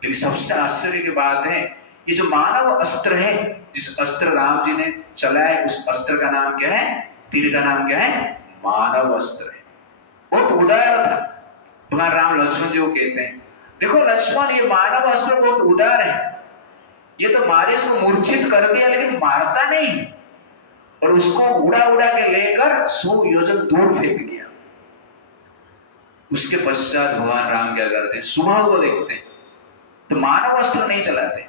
लेकिन सबसे आश्चर्य की बात है, ये जो मानव अस्त्र है, जिस अस्त्र राम जी ने चलाया, उस अस्त्र का नाम क्या है, तीर का नाम क्या है, मानव अस्त्र है। बहुत उदार था। भगवान राम लक्ष्मण जी को कहते हैं, देखो लक्ष्मण, ये मानव अस्त्र बहुत उदार है, ये तो मारीच को मूर्छित कर दिया लेकिन मारता नहीं, और उसको उड़ा उड़ा के लेकर 100 योजन दूर फेंक दिया। उसके पश्चात भगवान राम क्या करते हैं, सुबाहु को देखते हैं तो मानव अस्त्र नहीं चलाते,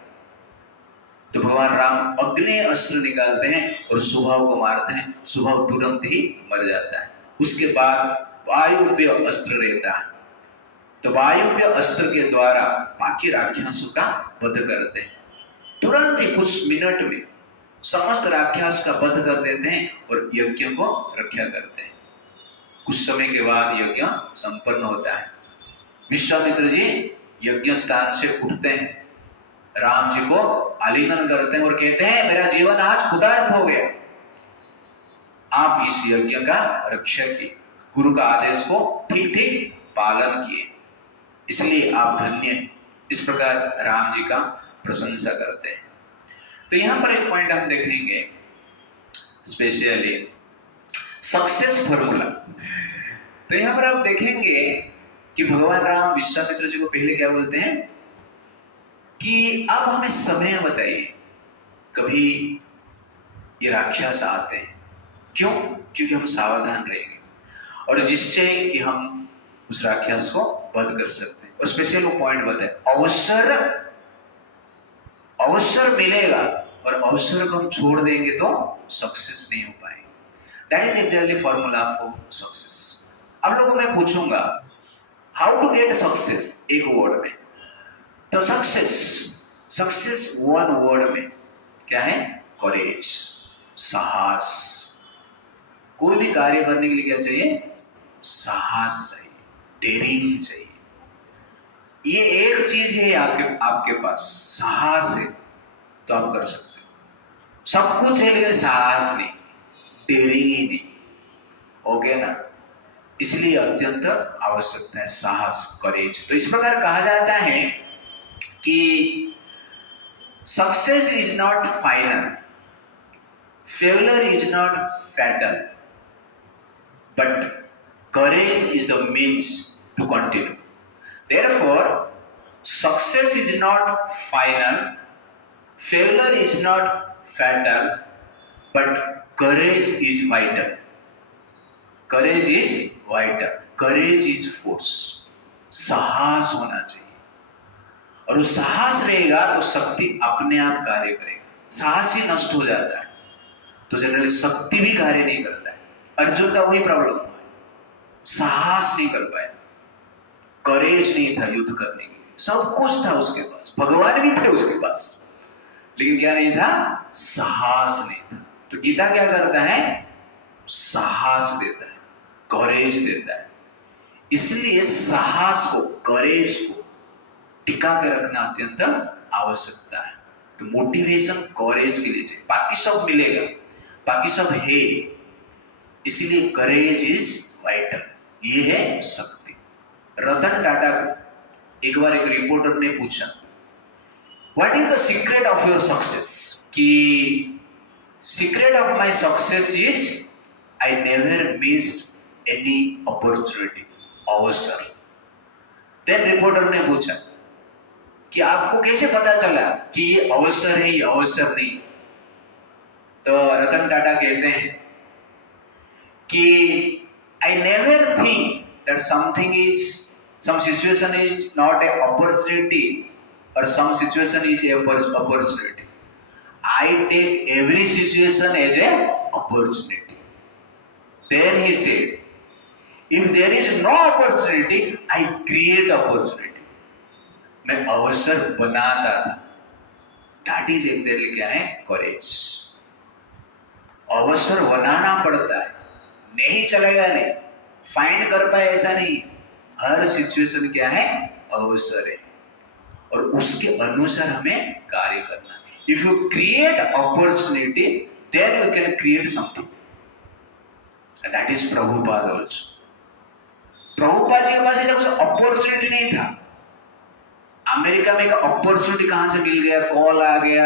तो भगवान राम अग्नि अस्त्र निकालते हैं और सुबाहु को मारते हैं। सुबाहु तुरंत ही मर जाता है। उसके बाद वायुव्य अस्त्र रहता है, तो वायुव्य अस्त्र के द्वारा बाकी राक्षसों का वध करते हैं। तुरंत ही कुछ मिनट में समस्त राक्षस का वध कर देते हैं और यज्ञ को रक्षा करते हैं। कुछ समय के बाद यज्ञ संपन्न होता है। विश्वामित्र जी यज्ञ स्थान से उठते हैं, राम जी को आलिंगन करते हैं और कहते हैं, मेरा जीवन आज खुदार्थ हो गया, आप इस यज्ञ का रक्षा किए, गुरु का आदेश को ठीक ठीक पालन किए, इसलिए आप धन्य हैं। इस प्रकार राम जी का प्रशंसा करते हैं। तो यहां पर एक पॉइंट हम देखेंगे, स्पेशली सक्सेस फॉर्मूला। तो यहां पर आप देखेंगे कि भगवान राम विश्वामित्र जी को पहले क्या बोलते हैं कि आप हमें समय बताइए, कभी ये राक्षस आते हैं, क्यों? क्योंकि हम सावधान रहेंगे और जिससे कि हम उस राक्षस को वध कर सकते हैं। और स्पेशल वो पॉइंट बताए, अवसर मिलेगा और अवसर को हम छोड़ देंगे तो सक्सेस नहीं हो पाएंगे। That is actually formula for success. अब लोगों मैं पूछूंगा, हाउ टू गेट सक्सेस एक वर्ड में, तो सक्सेस वन वर्ड में क्या है, करेज, साहस। कोई भी कार्य करने के लिए क्या चाहिए, साहस चाहिए, डेयरिंग चाहिए। ये एक चीज है आपके पास, साहस है तो आप कर सकते हो। सब कुछ है लेकिन साहस नहीं, डेयरिंग ही नहीं। ओके ना? इसलिए अत्यंत आवश्यकता है साहस, करेज। तो इस प्रकार कहा जाता है कि success is not final, failure is not fatal, but courage is the means to continue. Therefore, success is not final, failure is not fatal, but courage is vital. Courage is vital. Courage is force. साहस होना चाहिए, और वो साहस रहेगा तो शक्ति अपने आप कार्य करेगा। साहस ही नष्ट हो जाता है तो जनरली शक्ति भी कार्य नहीं करता है। अर्जुन का वही प्रॉब्लम हुआ, साहस नहीं कर पाया, करेज नहीं था युद्ध करने के लिए। सब कुछ था उसके पास, भगवान भी थे उसके पास, लेकिन क्या नहीं था? साहस नहीं था। तो गीता क्या करता है? साहस देता है, करेज देता है। इसलिए साहस को, करेज को टिका के रखना अत्यंत आवश्यकता है। तो मोटिवेशन करेज के लिए चाहिए, बाकी सब मिलेगा, बाकी सब है। इसलिए करेज इज वाइटल, ये है शक्ति। रतन टाटा को एक बार एक रिपोर्टर ने पूछा, what is the secret of your success? कि secret of my success is I never missed any opportunity, अवसर। देन रिपोर्टर ने पूछा कि आपको कैसे पता चला कि ये अवसर है, ये अवसर नहीं? तो रतन टाटा कहते हैं कि I never think that some situation is not an opportunity or some situation is a opportunity. I take every situation as a opportunity. Then he said, if there is no opportunity, I create opportunity. मैं अवसर बनाता था। That is exactly क्या है? courage. अवसर बनाना पड़ता है, नहीं चलेगा नहीं, फाइंड कर पाए ऐसा नहीं। हर सिचुएशन क्या है? अवसर है, और उसके अनुसार हमें कार्य करना। If you create opportunity then you can create something. That is Prabhupada also. Prabhupada ji के पास ऐसा कुछ अपॉर्चुनिटी नहीं था। अमेरिका में एक अपॉर्चुनिटी कहां से मिल गया, कॉल आ गया,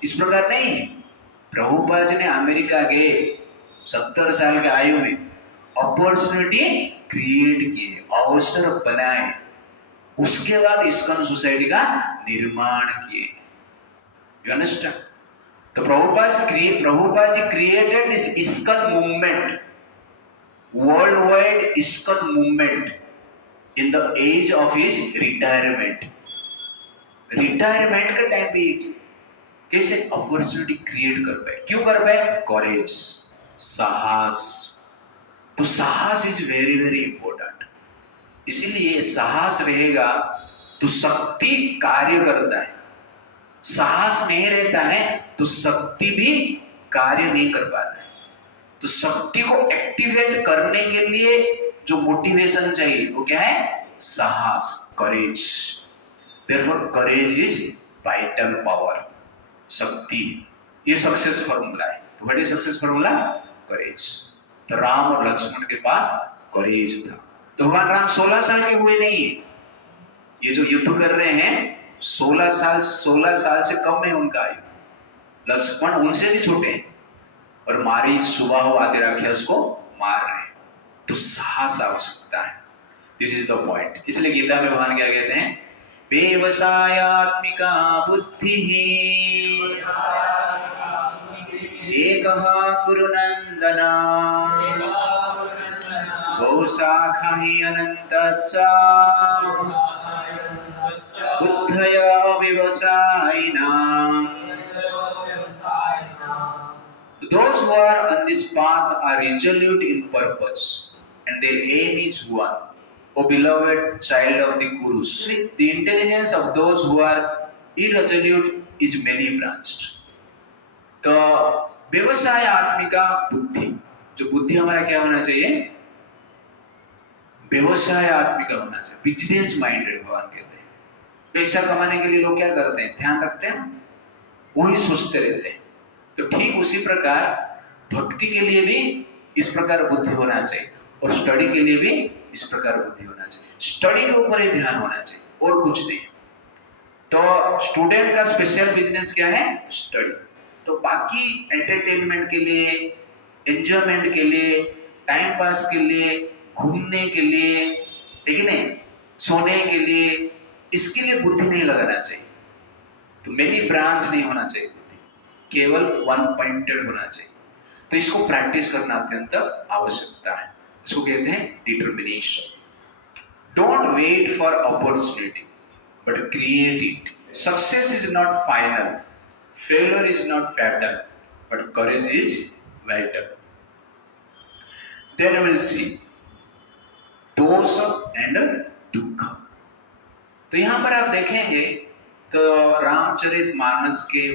इस प्रकार नहीं। प्रभुपाद जी ने अमेरिका गए 70 साल के आयु में, अपॉर्चुनिटी क्रिएट किए, अवसर बनाए, उसके बाद इस्कॉन सोसाइटी का निर्माण किए। You understand? तो Prabhupada ji created this ISKCON movement, world wide ISKCON movement in the age of his retirement. Retirement के टाइम पे कैसे अपॉर्चुनिटी क्रिएट कर पाए? क्यों कर पाए? करेज, साहस। तो साहस इज वेरी वेरी इंपॉर्टेंट। इसलिए साहस रहेगा तो शक्ति कार्य करता है। साहस नहीं रहता है तो शक्ति भी कार्य नहीं कर पाता है। तो शक्ति को एक्टिवेट करने के लिए जो मोटिवेशन चाहिए वो क्या है? साहस, courage. Therefore courage is vital power, शक्ति। ये सक्सेस फॉर्मूला है। तो what is success formula? Courage. तो राम और लक्ष्मण के पास करेज था। तो भगवान राम 16 साल के हुए नहीं, ये जो युद्ध कर रहे हैं 16 साल से कम है उनका आयु। लक्ष्मण उनसे भी छोटे हैं, और मारीच सुबह हो आते राक्षस को मार रहे हैं। तो साहस आवश्यकता है। This is the point. इसलिए गीता में भगवान क्या कहते हैं? व्यवसायात्मिका बुद्धि एकः कुरुनन्दन गौ शाखा हि अनन्तश्च बुद्धया व्यवसायिनाम्। Those who are on this path are resolute in purpose and their aim is one. O beloved child of the Kurus, the intelligence of those who are irresolute is many branched. तो व्यवसाय आत्मिका बुद्धि, जो बुद्धि हमारा क्या होना चाहिए? व्यवसाय आदमी का होना चाहिए, बिजनेस माइंडेड भगवान कहते हैं। पैसा कमाने के लिए लोग क्या करते हैं, ध्यान रखते हैं, वही सोचते रहते हैं। तो ठीक उसी प्रकार भक्ति के लिए भी इस प्रकार बुद्धि होना चाहिए, और स्टडी के लिए भी इस प्रकार बुद्धि होना चाहिए। स्टडी के ऊपर ही ध्यान होना चाहिए और कुछ नहीं। तो स्टूडेंट का स्पेशल बिजनेस क्या है, स्टडी। तो बाकी एंटरटेनमेंट के लिए, एंजॉयमेंट के लिए, टाइम पास के लिए, घूमने के लिए, ठीक नहीं, सोने के लिए, इसके लिए बुद्धि नहीं लगाना चाहिए। तो मेनी ब्रांच नहीं होना चाहिए बुद्धि, केवल वन पॉइंटेड होना चाहिए। तो इसको प्रैक्टिस करना अत्यंत आवश्यकता है। इसको कहते हैं determination. Don't wait for opportunity but create it. Success is not final, failure is not fatal, but courage is vital. Then will see dosh and दुख। तो यहां पर आप देखेंगे तो रामचरितमानस के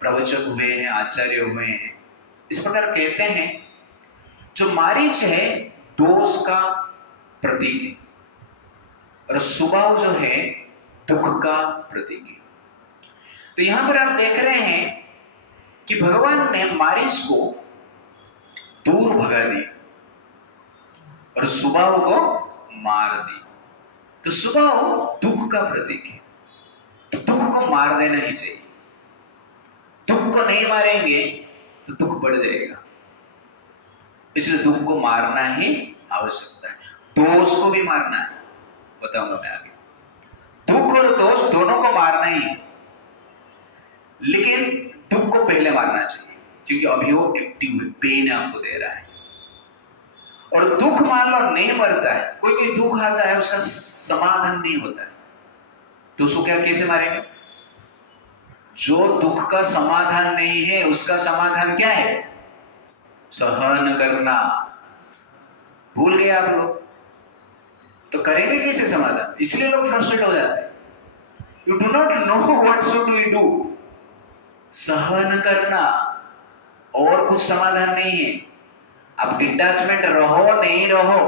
प्रवचक हुए हैं, आचार्य हुए हैं, इस प्रकार कहते हैं जो मारीच है दोष का प्रतीक है, और सुबाहु जो है दुख का प्रतीक है। तो यहां पर आप देख रहे हैं कि भगवान ने मारीच को दूर भगा दी और सुबाहु को मार दी। तो सुबाहु दुख का प्रतीक है, तो दुख को मार देना ही चाहिए। दुख को नहीं मारेंगे तो दुख बढ़ जाएगा, इसलिए दुख को मारना ही आवश्यकता है। दोष को भी मारना है, बताऊंगा मैं आगे। दुख और दोष दोनों को मारना ही है, लेकिन दुख को पहले मारना चाहिए, क्योंकि अभी वो एक्टिव है, पेन आपको दे रहा है। और दुख मान लो नहीं मरता है, कोई कोई दुख आता है उसका समाधान नहीं होता है, तो उसको क्या कैसे मारेंगे? जो दुख का समाधान नहीं है उसका समाधान क्या है? सहन करना। भूल गए आप लोग, तो करेंगे कैसे समाधान? इसलिए लोग फ्रस्ट्रेट हो जाते हैं। You do not know what should we do. सहन करना, और कुछ समाधान नहीं है। अब डिटैचमेंट रहो नहीं रहो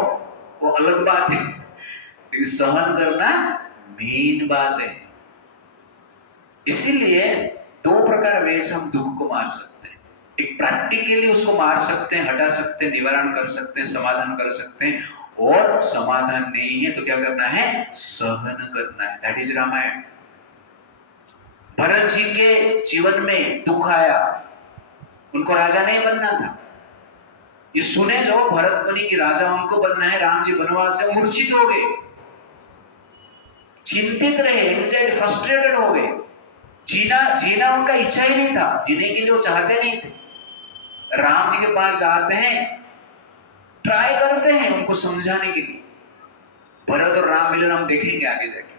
वो अलग बात है, लेकिन सहन करना मेन बात है। इसीलिए दो प्रकार वे से हम दुख को मार सकते हैं। एक प्रैक्टिकली उसको मार सकते हैं, हटा सकते हैं, निवारण कर सकते हैं, समाधान कर सकते हैं, और समाधान नहीं है तो क्या करना है? सहन करना है। That is Ramayana. भरत जी के जीवन में दुख आया, उनको राजा नहीं बनना था। ये सुने जो भरत मुनि के राजा उनको बनना है, राम जी वनवास से मूर्छित हो गए, चिंतित रहे, एंजाइटी, फ्रस्ट्रेटेड हो गए। जीना उनका इच्छा ही नहीं था, जीने के लिए वो चाहते नहीं थे। राम जी के पास जाते हैं, ट्राई करते हैं उनको समझाने के लिए। भरत और राम मिलन हम देखेंगे आगे जाके,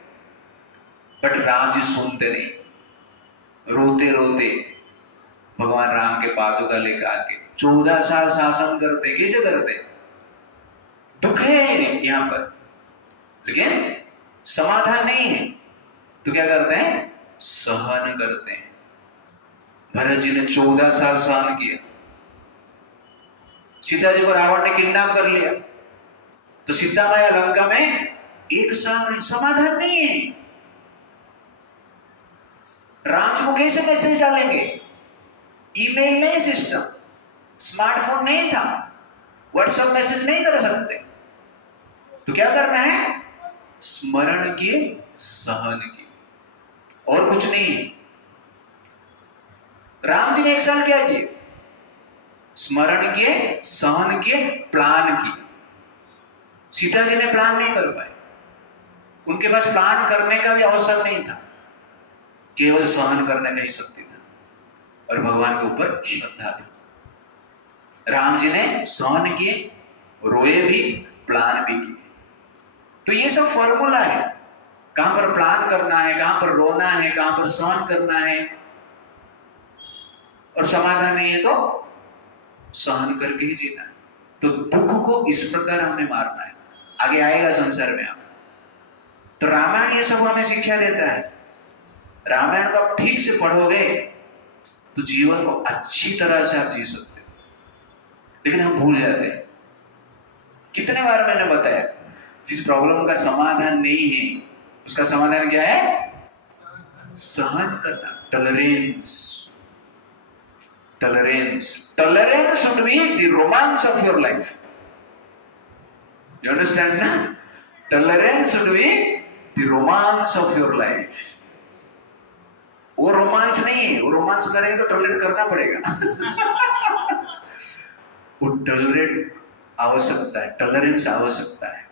बट राम जी सुनते नहीं। रोते रोते भगवान राम के पादुका लेकर आके 14 साल शासन करते। कैसे करते? दुख है नहीं यहां पर, लेकिन समाधान नहीं है, तो क्या करते हैं? सहन करते हैं। भरत जी ने 14 साल सहन किया। सीता जी को रावण ने किडनैप कर लिया, तो सीता माया लंका में 1 साल समाधान नहीं है। राम जी को कैसे मैसेज डालेंगे? ईमेल नहीं, सिस्टम, स्मार्टफोन नहीं था, व्हाट्सएप मैसेज नहीं कर सकते, तो क्या करना है? स्मरण किए, सहन किए, और कुछ नहीं है। राम जी ने 1 साल क्या किए? स्मरण किए, सहन किए, प्लान किए। सीता जी ने प्लान नहीं कर पाए, उनके पास प्लान करने का भी अवसर नहीं था, केवल सहन करने का ही शक्ति था, और भगवान के ऊपर श्रद्धा थी। राम जी ने सहन किए, रोए भी, प्लान भी किए। तो ये सब फॉर्मूला है, कहां पर प्लान करना है, कहां पर रोना है, कहां पर सहन करना है, और समाधान नहीं है तो सहन करके ही जीना है। तो दुख को इस प्रकार हमें मारना है, आगे आएगा संसार में आप। तो रामायण ये सब हमें शिक्षा देता है। रामायण को आप ठीक से पढ़ोगे तो जीवन को अच्छी तरह से आप जी सकते हो, लेकिन हम भूल जाते हैं कितने बार मैंने बताया, जिस प्रॉब्लम का समाधान नहीं है उसका समाधान क्या है? सहन करना, tolerance. Tolerance should be the romance of your life. You understand ना? Tolerance should be the romance of your life. वो रोमांस नहीं है, वो रोमांस करेंगे तो टॉलरेट करना पड़ेगा। वो टॉलरेट आवश्यकता है, टॉलरेंस आवश्यकता है।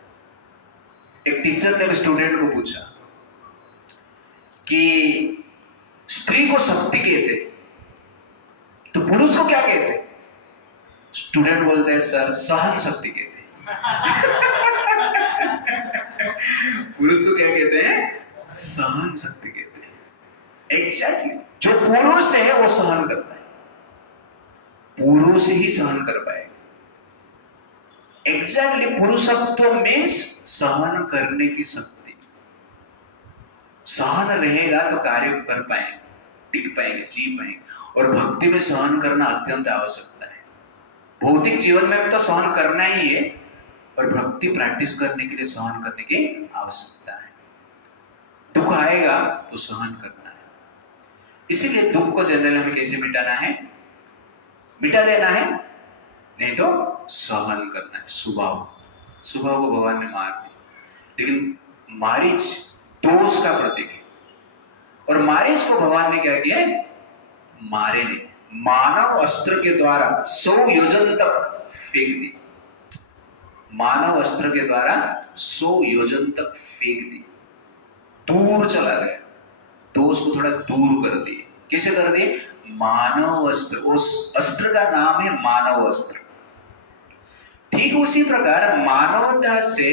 एक टीचर ने एक स्टूडेंट को पूछा कि स्त्री को शक्ति कहते तो पुरुष को क्या कहते? स्टूडेंट बोलते हैं सर सहन शक्ति कहते। पुरुष को क्या कहते हैं? सहन शक्ति कहते हैं। एग्जैक्टली, जो पुरुष है वो सहन करता है, पुरुष ही सहन कर पाएगा। एग्जैक्टली, पुरुषत्व मीन्स सहन करने की शक्ति। सहन रहेगा तो कार्य कर पाएंगे, टिक पाएंगे, जी पाएंगे। और भक्ति में सहन करना अत्यंत आवश्यकता है। भौतिक जीवन में तो सहन करना ही है, और भक्ति प्रैक्टिस करने के लिए सहन करने की आवश्यकता है। दुख आएगा तो सहन करना है। इसीलिए दुख को जनरल हमें कैसे मिटाना है? मिटा देना है, नहीं तो सहन करना है। स्वभाव को भगवान ने मार दिया, लेकिन मारीच दोष का प्रतीक है, और मारीच को भगवान ने क्या किया? मारे नहीं, मानव अस्त्र के द्वारा 100 योजन तक फेंक दी। मानव अस्त्र के द्वारा 100 योजन तक फेंक दी, दूर चला गया। दोष को थोड़ा दूर कर दिए। कैसे कर दिए? मानव अस्त्र, उस अस्त्र का नाम है मानव अस्त्र। ठीक उसी प्रकार मानवता से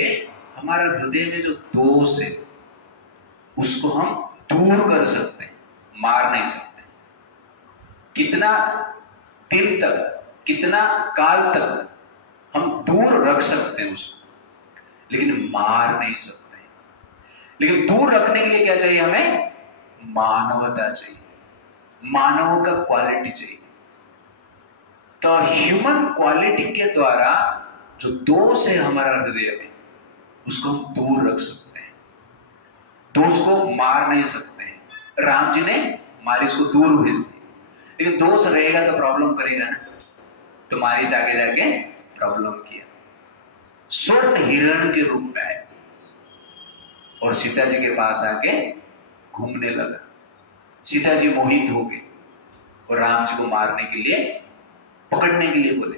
हमारा हृदय में जो दोष है उसको हम दूर कर सकते हैं, मार नहीं सकते। कितना दिन तक, कितना काल तक हम दूर रख सकते हैं उसको, लेकिन मार नहीं सकते। लेकिन दूर रखने के लिए क्या चाहिए हमें? मानवता चाहिए, मानव का क्वालिटी चाहिए। तो ह्यूमन क्वालिटी के द्वारा जो दोष है हमारा हृदय में उसको हम दूर रख सकते हैं। दोष को मार नहीं सकते हैं। राम जी ने मारिच को दूर भेज दिया, लेकिन दोष रहेगा तो प्रॉब्लम करेगा ना, तो मारिच आगे जाके प्रॉब्लम किया। स्वर्ण हिरण के रूप में आया और सीता जी के पास आके घूमने लगा। सीता जी मोहित हो गई और राम जी को मारने के लिए, पकड़ने के लिए बोले,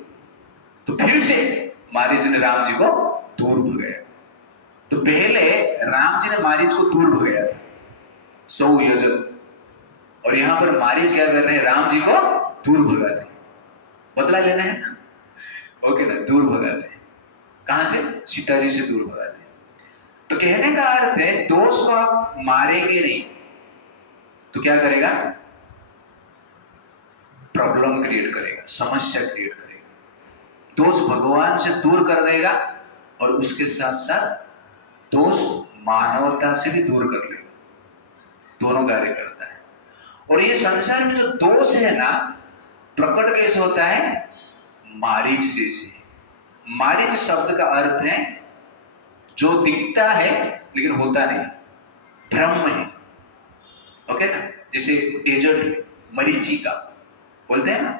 तो फिर से मारीच ने राम जी को दूर भगाया। तो पहले राम जी ने मारीच को दूर भगाया था 100 योजन, और यहां पर मारीच क्या कर रहे हैं? राम जी को दूर भगाते हैं। बदला लेना है ना, ओके ना? दूर भगाते हैं। कहां से? सीता जी से दूर भगाते हैं। तो कहने का अर्थ है दोष को आप मारेंगे नहीं तो क्या करेगा? प्रॉब्लम क्रिएट करेगा, समस्या क्रिएट करेगा। दोष भगवान से दूर कर देगा और उसके साथ साथ दोष मानवता से भी दूर कर लेगा। दोनों कार्य करता है। और ये संसार में जो दोष है ना, प्रकट कैसे होता है? मारीच जैसे। मारीच शब्द का अर्थ है जो दिखता है लेकिन होता नहीं, भ्रम है। ओके ना? जैसे डेजर्ट मरीचिका बोलते हैं ना,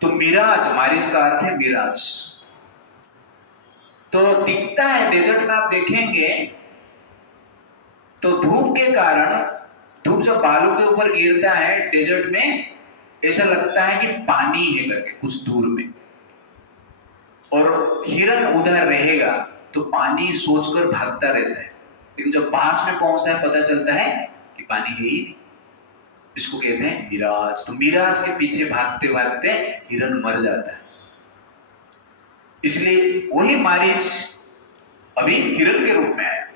तो मिराज, मारिच का अर्थ है मिराज। तो दिखता है डेजर्ट में, आप देखेंगे तो धूप के कारण, धूप जब बालू के ऊपर गिरता है डेजर्ट में, ऐसा लगता है कि पानी है करके कुछ दूर में, और हिरण उधर रहेगा तो पानी सोचकर भागता रहता है, लेकिन जब पास में पहुंचता है पता चलता है कि पानी है ही नहीं। इसको कहते हैं मिराज। तो मिराज के पीछे भागते भागते हिरण मर जाता है। इसलिए वही मारीच अभी हिरण के रूप में आया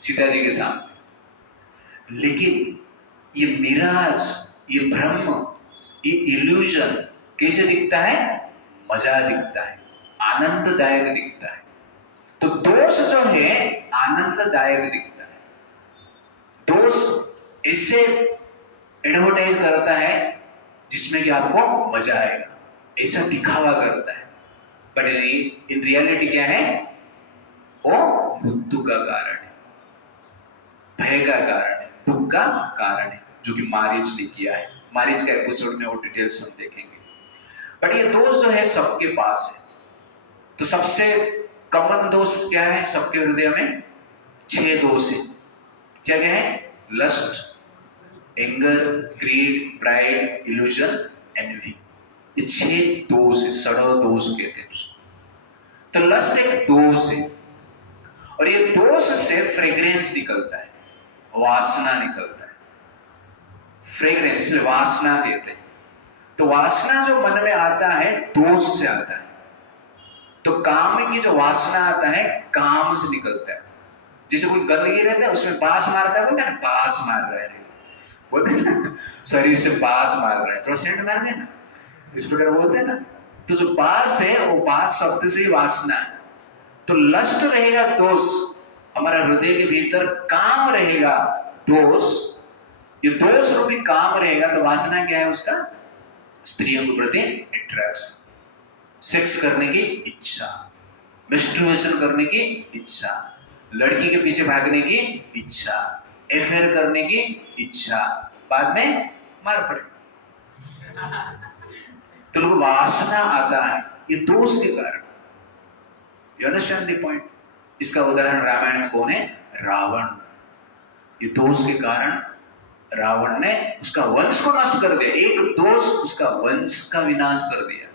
सीता जी के सामने। लेकिन ये मिराज, ये भ्रम, ये इल्यूजन कैसे दिखता है? मजा दिखता है, आनंददायक दिखता है। तो दोष जो है आनंददायक दिखता है। दोष इससे एडवर्टाइज करता है जिसमें कि आपको मजा आएगा, ऐसा दिखावा करता है। बट इन रियलिटी क्या है, वो मृत्यु का कारण है, भय का कारण है, दुख का कारण है, जो कि मारीच ने किया है। मारीच का एपिसोड में वो डिटेल्स हम देखेंगे। बट ये दोष जो है सबके पास है। तो सबसे कॉमन दोष क्या है सबके हृदय में? 6 दोष है। क्या क्या है? Lust, anger, greed, pride, illusion, envy. ये 6 दोष है, सड़ो दोष कहते हैं उसको। तो लस्ट एक दोष है, और ये दोष से फ्रेग्रेंस निकलता है, वासना निकलता है। फ्रेग्रेंस, इसलिए वासना कहते हैं। तो वासना जो मन में आता है दोष से आता है। तो काम की जो वासना आता है काम से निकलता है। जैसे कोई गंदगी रहता है उसमें बास मारता है, बोलता है बास मार रहा है, बोलते हैं शरीर से बास मार रहा है, थोड़ा सेंट मार देना, इस प्रकार बोलते हैं ना। तो जो बास है वो बास शब्द से ही वासना है। तो लस्ट रहेगा दोष, हमारा हृदय के भीतर काम रहेगा दोष। ये दोष रूपी काम रहेगा तो वासना क्या है उसका? स्त्रियों के प्रति अट्रैक्शन, सेक्स करने की इच्छा, मैस्टरबेशन करने की इच्छा, लड़की के पीछे भागने की इच्छा, अफेयर करने की इच्छा, बाद में मार पड़े। तो लोग वासना आता है ये दोष के कारण। You understand the point? इसका उदाहरण रामायण में कौन है? रावण। ये दोष के कारण रावण ने उसका वंश को नष्ट कर दिया। एक दोष उसका वंश का विनाश कर दिया।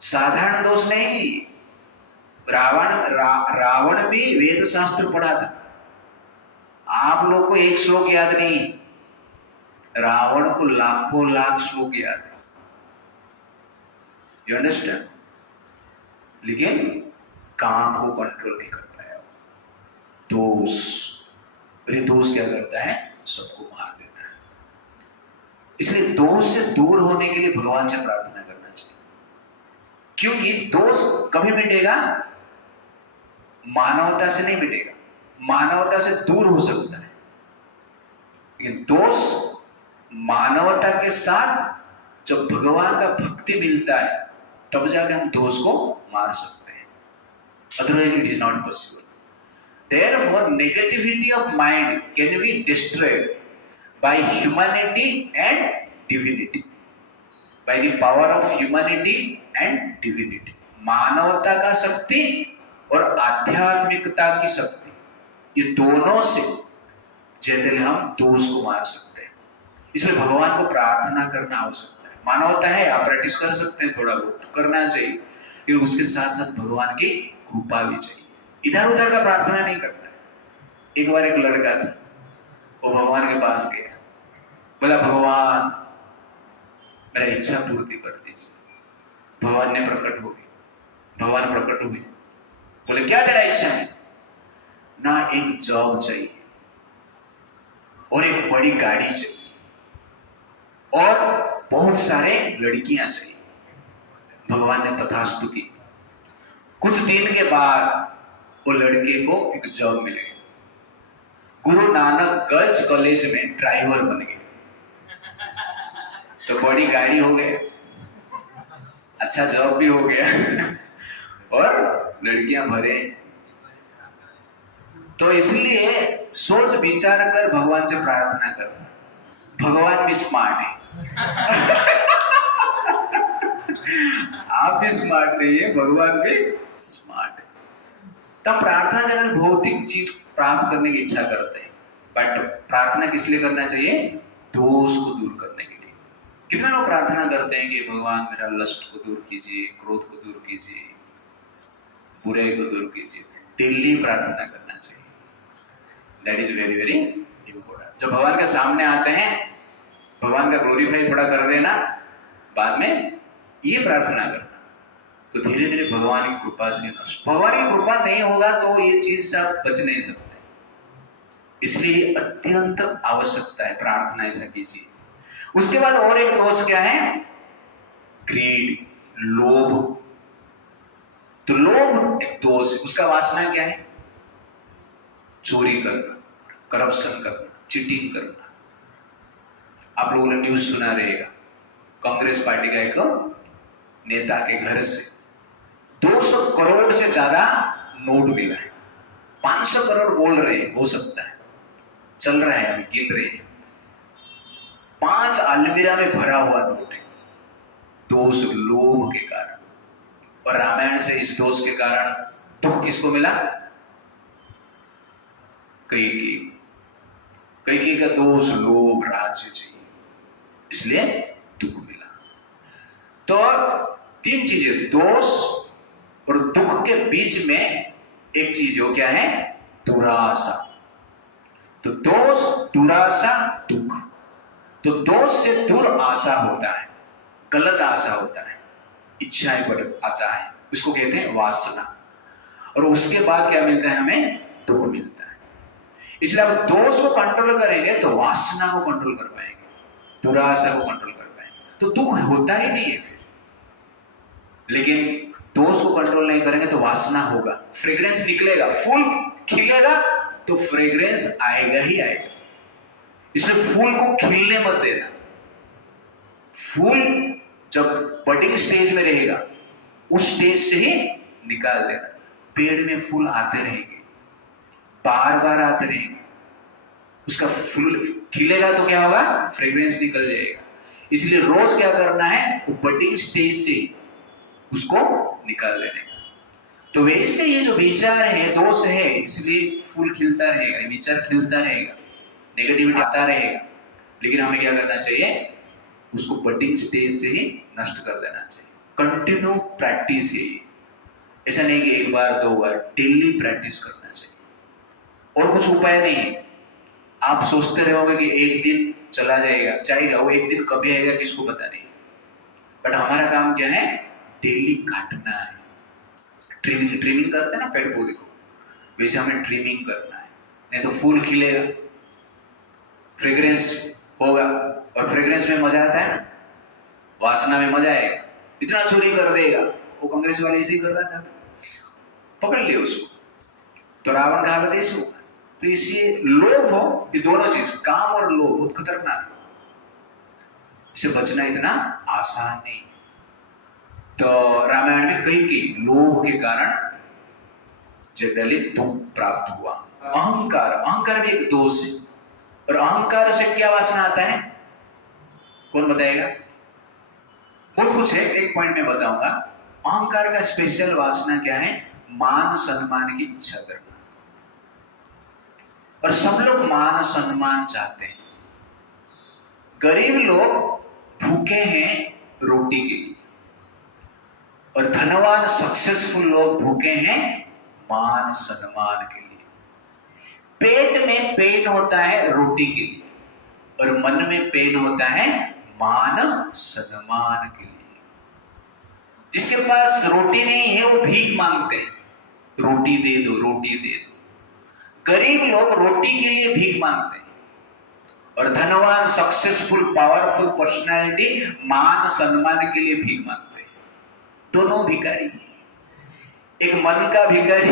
साधारण दोष नहीं। रावण भी वेद शास्त्र पढ़ा था। आप लोग को एक श्लोक याद नहीं, रावण को लाखों लाख श्लोक याद है। You understand? लेकिन काम को कंट्रोल नहीं कर पाया। दोष, अरे दोष क्या करता है? सबको मार देता है। इसलिए दोष से दूर होने के लिए भगवान से प्रार्थना करना चाहिए, क्योंकि दोष कभी मिटेगा? मानवता से नहीं मिटेगा, मानवता से दूर हो सकता है, लेकिन दोष मानवता के साथ जब भगवान का भक्ति मिलता है तब जाके हम दोष को मार सकते हैं। Otherwise it is not possible. Therefore, negativity of mind can be destroyed by humanity and divinity, by the power of humanity and divinity. मानवता का शक्ति और आध्यात्मिकता की शक्ति, ये दोनों से जनरली हम दोष को मार सकते हैं। इसलिए भगवान को प्रार्थना करना आवश्यक है। मानवता है, आप प्रैक्टिस कर सकते हैं, थोड़ा बहुत तो करना चाहिए, लेकिन उसके साथ साथ भगवान की कृपा भी चाहिए। इधर उधर का प्रार्थना नहीं करना है। एक बार एक लड़का था, वो भगवान के पास गया, बोला भगवान मेरा इच्छा पूर्ति कर दीजिए। भगवान ने प्रकट हो गए, भगवान प्रकट हुए, बोले क्या तेरा इच्छा है? ना एक जॉब चाहिए और एक बड़ी गाड़ी चाहिए और बहुत सारे लड़कियां चाहिए। भगवान ने तथास्तु की। कुछ दिन के बाद वो लड़के को एक जॉब मिल गई। गुरु नानक गर्ल्स कॉलेज में ड्राइवर बन गए। तो बड़ी गाड़ी हो गई, अच्छा जॉब भी हो गया और लड़कियां भरे। तो इसलिए सोच विचार कर भगवान से प्रार्थना कर। भगवान भी स्मार्ट है आप भी स्मार्ट नहीं है, भगवान भी स्मार्ट है। तब प्रार्थना जनरल भौतिक चीज प्राप्त करने की इच्छा करते हैं, बट प्रार्थना किस लिए करना चाहिए? दोष को दूर करने के लिए। कितने लोग प्रार्थना करते हैं कि भगवान मेरा लस्ट को दूर कीजिए, क्रोध को दूर कीजिए, बुराई को दूर कीजिए। डेली प्रार्थना करना चाहिए। That is very very important. जब भगवान के सामने आते हैं, भगवान का ग्लोरीफाई थोड़ा कर देना, बाद में ये प्रार्थना करना, तो धीरे धीरे भगवान की कृपा से नष्ट। भगवान की कृपा नहीं होगा तो ये चीज से आप बच नहीं सकते। इसलिए अत्यंत आवश्यकता है, प्रार्थना ऐसा कीजिए। उसके बाद और एक दोष क्या है? ग्रीड, लोभ। तो लोभ एक दोष है। उसका वासना क्या है? चोरी करना, करप्शन करना, चीटिंग करना। आप लोगों ने न्यूज सुना रहेगा, कांग्रेस पार्टी का एक नेता के घर से 200 करोड़ से ज्यादा नोट मिला है। 500 करोड़ बोल रहे हैं, हो सकता है, चल रहा है, अभी गिन रहे हैं। 5 अलमीरा में भरा हुआ नोट है, दोष लोभ के कारण। और रामायण से इस दोष के कारण दुख किसको मिला? कैकेयी। कैकेयी का दोष लोभ, राज्य चाहिए, इसलिए दुख मिला। तो 3 चीजें, दोष और दुख के बीच में एक चीज हो, क्या है? दुराशा। तो दोष, दुराशा, दुख। तो दोष से दूर आशा होता है, गलत आशा होता है, इच्छाएं पर आता है, उसको कहते हैं वासना। और उसके बाद क्या मिलता है हमें? दुख मिलता है। इसलिए आप दोष को कंट्रोल करेंगे तो वासना को कंट्रोल कर पाएंगे, दुराशा को कंट्रोल कर पाएंगे, तो दुख होता ही नहीं है फिर। लेकिन दोष को कंट्रोल नहीं करेंगे तो वासना होगा, फ्रेग्रेंस निकलेगा, फूल खिलेगा तो फ्रेग्रेंस आएगा ही आएगा। इसलिए फूल को खिलने मत देना। फूल जब बडिंग स्टेज में रहेगा उस स्टेज से ही निकाल देना। पेड़ में फूल आते रहेंगे, बार बार आते रहेंगे, उसका फूल खिलेगा तो क्या होगा? फ्रेग्रेंस निकल जाएगा। इसलिए रोज क्या करना है? वो बडिंग स्टेज से उसको निकाल देने का। तो वैसे ये जो विचार है, दोष है, इसलिए फूल खिलता रहेगा, विचार खिलता रहेगा, नेगेटिविटी आता रहेगा। लेकिन हमें क्या करना चाहिए? उसको बडिंग स्टेज से ही नष्ट कर देना चाहिए। कंटिन्यू प्रैक्टिस है ये, ऐसा नहीं कि एक बार 2 बार, डेली प्रैक्टिस करना चाहिए। और कुछ उपाय नहीं है। आप सोचते रहोगे कि एक दिन चला जाएगा, जाएगा, वो एक दिन कभी आएगा किसको पता नहीं। बट हमारा काम क्या है? डेली काटना है। ट्रिमिंग करते हैं ना पेड़ पौधे को, वैसे हमें ट्रिमिंग करना है, नहीं तो फूल खिलेगा, फ्रेग्रेंस होगा, और फ्रेग्रेंस में मजा आता है, वासना में मजा आएगा। इतना चोरी कर देगा, वो कांग्रेस वाले इसी कर रहा था, पकड़ लिया उसको। तो रावण का हालत ऐसे होगा। तो इसलिए लोभ हो, ये दोनों चीज, काम और लोभ बहुत खतरनाक है, इससे बचना इतना आसान नहीं। तो रामायण में कैकेयी लोभ के कारण जनरली दुख प्राप्त हुआ। अहंकार, अहंकार भी एक दोष है। और अहंकार से क्या वासना आता है? कौन बताएगा? बहुत कुछ है, एक पॉइंट में बताऊंगा। अहंकार का स्पेशल वासना क्या है? मान सम्मान की इच्छा करना। और सब लोग मान सम्मान चाहते हैं। गरीब लोग भूखे हैं रोटी के लिए, और धनवान सक्सेसफुल लोग भूखे हैं मान सम्मान के लिए। पेट में पेन होता है रोटी के लिए, और मन में पेन होता है मान सम्मान के लिए। जिसके पास रोटी नहीं है वो भीख मांगते हैं, रोटी दे दो, रोटी दे दो। गरीब लोग रोटी के लिए भीख मांगते हैं, और धनवान सक्सेसफुल पावरफुल पर्सनालिटी मान सम्मान के लिए भीख मांगते हैं। दोनों भिखारी, एक मन का भिखारी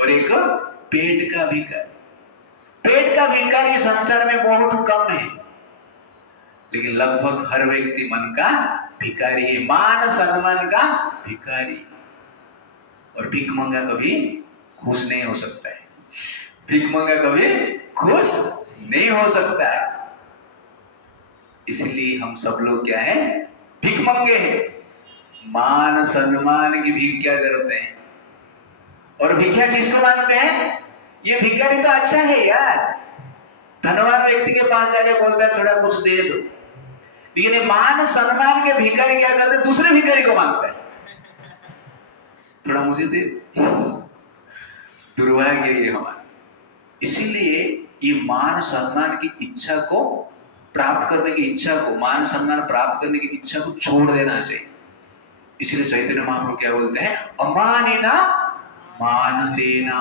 और एक पेट का भिखारी। पेट का भिखारी संसार में बहुत कम है, लेकिन लगभग हर व्यक्ति मन का भिखारी है, मान सम्मान का भिखारी। और भीख मंगा कभी खुश नहीं हो सकता है, भीख मंगा कभी खुश नहीं हो सकता है। इसलिए हम सब लोग क्या है? भीख मंगे हैं। मान सम्मान की भीख क्या करते हैं? और भिक्षा किसको मांगते हैं? ये भिखारी तो अच्छा है यार, धनवान व्यक्ति के पास जाके बोलता है थोड़ा कुछ दे दो। लेकिन मान सम्मान के भिखारी क्या करते हैं? दूसरे भिखारी को मांगता है, थोड़ा मुझे दे दो। दुर्भाग्य ये हमारा। इसीलिए ये मान सम्मान की इच्छा को प्राप्त करने की इच्छा को, मान सम्मान प्राप्त करने की इच्छा को छोड़ देना चाहिए। इसलिए चैतन्य महाप्रभु क्या बोलते हैं? अमानिना मान देना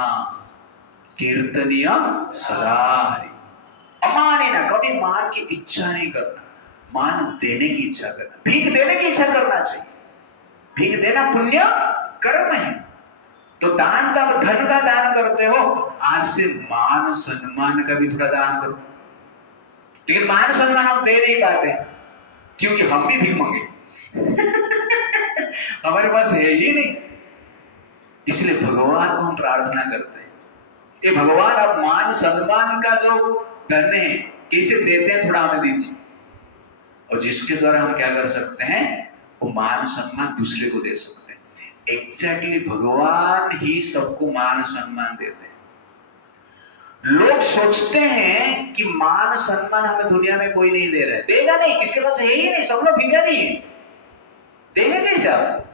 कीर्तनीय सदा हरि। अमानिना, कभी मान की इच्छा नहीं करना, मान देने की इच्छा करना, भीख देने की इच्छा करना चाहिए। भीख देना पुण्य कर्म है। तो दान का, धन का दान करते हो, आज से मान सम्मान का भी थोड़ा दान करो। लेकिन मान सम्मान हम दे नहीं पाते क्योंकि हम भी भीख मांगे हमारे पास है ही नहीं। इसलिए भगवान को हम प्रार्थना करते हैं, ये भगवान आप मान सम्मान का जो धन है कैसे देते हैं, थोड़ा हमें दीजिए। और जिसके द्वारा हम क्या कर सकते हैं, वो मान सम्मान दूसरे को दे सकते हैं। एग्जैक्टली भगवान ही सबको मान सम्मान देते हैं। लोग सोचते हैं कि मान सम्मान हमें दुनिया में कोई नहीं दे रहा है, देगा नहीं, किसके पास है ही नहीं, सब लोग भिखारी है, देंगे कैसे आप?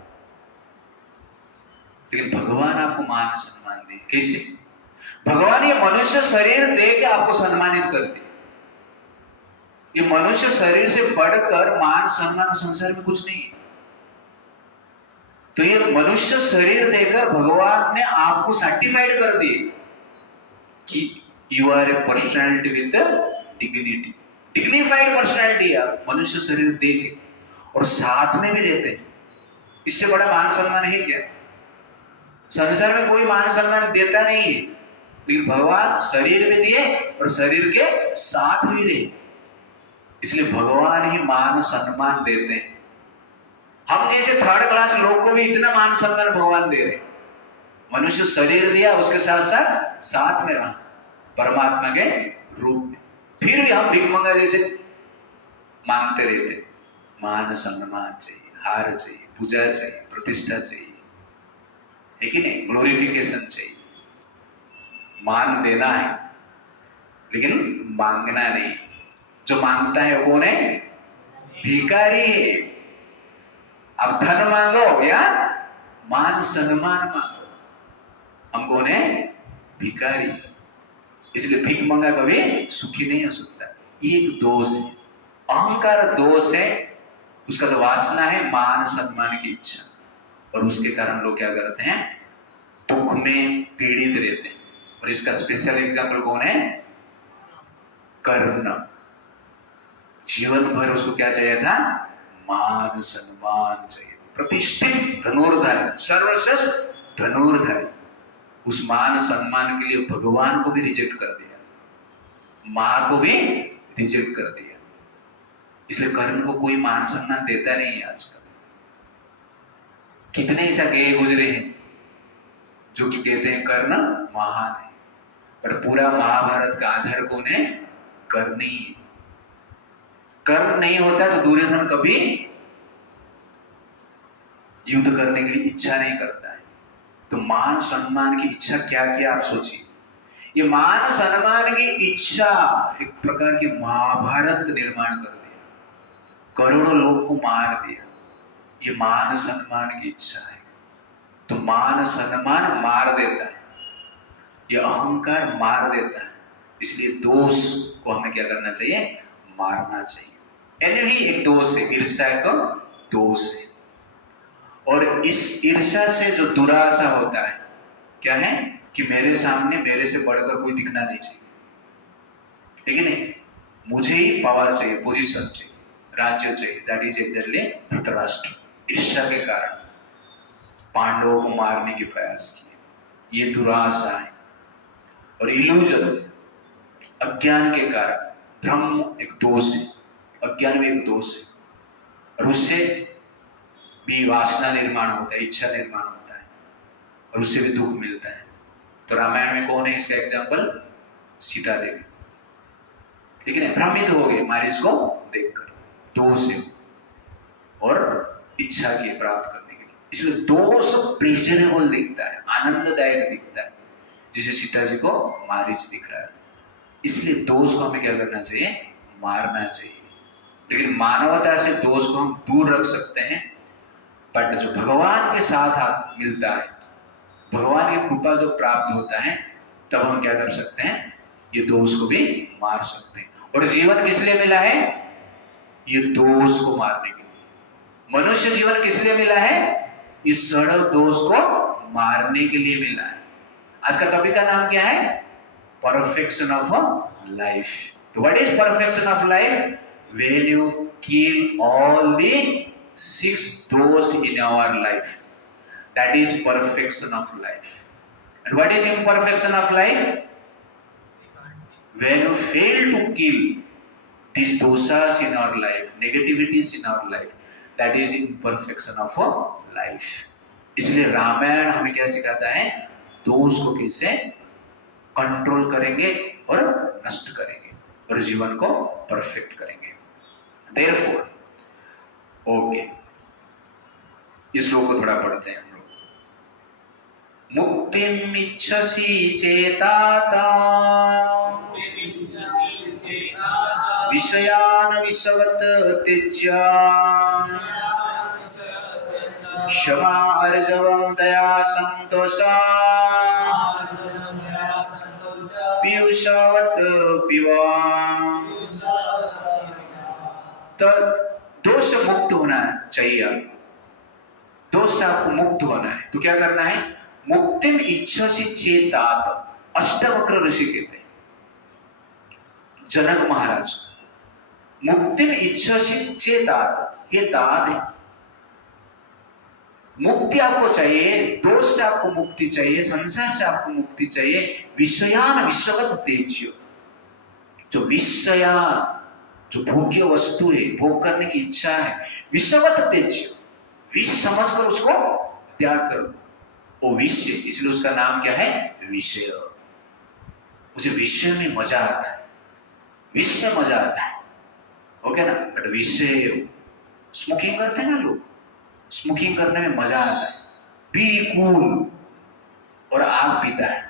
लेकिन भगवान आपको मान सम्मान दे, कैसे? भगवान ये मनुष्य शरीर दे के आपको सम्मानित करते। ये मनुष्य शरीर से बढ़कर मान सम्मान संसार में कुछ नहीं है। तो ये मनुष्य शरीर देकर भगवान ने आपको सर्टिफाइड कर दिए कि you are a personality with dignity, dignified personality. आप मनुष्य शरीर दे के और साथ में भी रहते हैं, इससे बड़ा मान सम्मान है क्या? संसार में कोई मान सम्मान देता नहीं है, लेकिन भगवान शरीर में दिए और शरीर के साथ भी रहे, इसलिए भगवान ही मान सम्मान देते हैं। हम जैसे थर्ड क्लास लोग को भी इतना मान सम्मान भगवान दे रहे। मनुष्य शरीर दिया, उसके साथ साथ साथ में रहा परमात्मा के रूप में, फिर भी हम भिखमंगा जैसे मांगते रहते। मान सम्मान चाहिए, हार चाहिए, पूजा चाहिए, प्रतिष्ठा चाहिए, है कि नहीं? ग्लोरिफिकेशन चाहिए। मान देना है लेकिन मांगना नहीं। जो मांगता है वो कौन है? भिखारी है। आप धन मांगो या मान सम्मान मांगो, हम कौन है? भिखारी। इसलिए भीख मंगा कभी सुखी नहीं हो सकता। ये एक दोष है, अहंकार दोष है, उसका जो वासना है मान सम्मान की इच्छा, और उसके कारण लोग क्या करते हैं? दुख में पीड़ित रहते हैं। और इसका स्पेशल एग्जाम्पल कौन है? कर्ण। जीवन भर उसको क्या चाहिए था? मान सम्मान चाहिए, प्रतिष्ठित धनुर्धारी, सर्वश्रेष्ठ धनुर्धारी। उस मान सम्मान के लिए भगवान को भी रिजेक्ट कर दिया, मां को भी रिजेक्ट कर दिया। इसलिए कर्ण को कोई मान सम्मान देता नहीं है आजकल। कितने ऐसा गए गुजरे हैं जो कि कहते हैं कर्ण महान है, पर पूरा महाभारत का आधार कौन है? कर्ण ही है। कर्ण नहीं होता तो दुर्योधन कभी युद्ध करने के लिए इच्छा नहीं करता है। तो मान सम्मान की इच्छा क्या किया आप सोचिए। ये मान सम्मान की इच्छा एक प्रकार की महाभारत निर्माण कर दिया, करोड़ों लोग को मार दिया। ये मान सम्मान की इच्छा है। तो मान सम्मान मार देता है, ये अहंकार मार देता है। इसलिए दोष को हमें क्या करना चाहिए? मारना चाहिए। एनवी एक दोष है, ईर्ष्या का दोष है। और इस ईर्ष्या से जो दुराशा होता है क्या है कि मेरे सामने मेरे से बढ़कर कोई दिखना नहीं चाहिए, लेकिन नहीं, मुझे ही पावर चाहिए, पोजीशन चाहिए, राज्य चाहिए। That is exactly Dhritarashtra. ईर्ष्या के कारण पांडवों को मारने के प्रयास किए। ये दुराशा है। और इल्यूजन, अज्ञान के कारण, भ्रम एक दोष है, अज्ञान भी एक दोष है, और उससे भी वासना निर्माण होता है, इच्छा निर्माण होता है, और उससे भी दुख मिलता है। तो रामायण में कौन है इसका एग्जाम्पल? सीता देवी। लेकिन भ्रमित हो गए मारिच को देखकर, दोष है और इच्छा की प्राप्त करने के लिए। इसलिए दोष प्लेजरेबल दिखता है, आनंददायक दिखता है, जिसे सीता जी को मारिच दिख रहा है। इसलिए दोष को हमें क्या करना चाहिए? मारना चाहिए। लेकिन मानवता से दोष को हम दूर रख सकते हैं, बट जो भगवान के साथ मिलता है, भगवान की कृपा जो प्राप्त होता है, तब हम क्या कर सकते हैं? ये दोष को भी मार सकते हैं। और जीवन किस लिए मिला है? ये दोष को मारने के लिए। मनुष्य जीवन किस लिए मिला है? ये सड़ल दोष को मारने के लिए मिला है। आज का टॉपिक का नाम क्या है? Perfection of life. तो what is perfection of life? When you kill all the 6 doors in our life, that is perfection of life. And what is imperfection of life? When you fail to kill these dosas in our life, negativities in our life, that is imperfection of life. इसलिए रामायण हमें क्या सिखाता है, दोष को कैसे control करेंगे और नष्ट करेंगे और जीवन को परफेक्ट करेंगे। देयरफॉर ओके, इस श्लोक को थोड़ा पढ़ते हैं हम लोग। मुक्तिम इच्छसि चेताता विषयान विषवत त्यज्य क्षमा अर्जवं दया संतोषा पीयूषवत पिबा। तो दोष से मुक्त होना चाहिए, दोष से आपको मुक्त होना है तो क्या करना है, मुक्तिम इच्छसि चेतात। अष्टवक्र ऋषि कहते हैं, जनक महाराज, मुक्तिम इच्छसि चेतात, ये तात है। मुक्ति आपको चाहिए, दोष से आपको मुक्ति चाहिए, संसार से आपको मुक्ति चाहिए। विषयान विषवत तेज्य, जो विषयान, जो भोग्य वस्तु है, भोग करने की इच्छा है, विषवत तेज्य, विष समझकर उसको त्याग करो। वो विषय, इसलिए उसका नाम क्या है, विषय। मुझे विषय में मजा आता है, विष में मजा आता है, ओके ना। बट विषय, स्मोकिंग करते हैं ना लोग, स्मोकिंग करने में मजा आता है, बी कूल, और आग पीता है,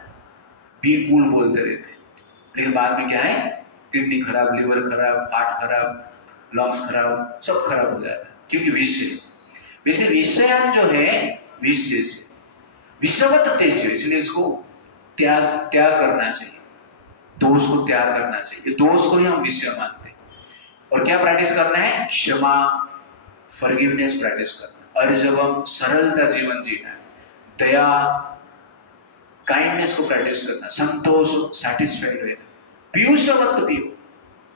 बी कूल बोलते रहते हैं, लेकिन बाद में क्या है, किडनी खराब, लिवर खराब, हार्ट खराब, लंग्स खराब, सब खराब हो जाता है, क्योंकि विषय। वैसे विषयान जो है विष जैसे, विषवत तेज, इसलिए इसको त्याग करना चाहिए, दोष को त्याग करना चाहिए। दोष को ही हम विषय मानते हैं। और क्या प्रैक्टिस करना है, क्षमा, फॉरगिवनेस प्रैक्टिस करना, अर्जवम, सरलता जीवन जीना है, दया, काइंडनेस को प्रैक्टिस करना, संतोष, सैटिस्फाइड रहना, पीयूषवत पियो,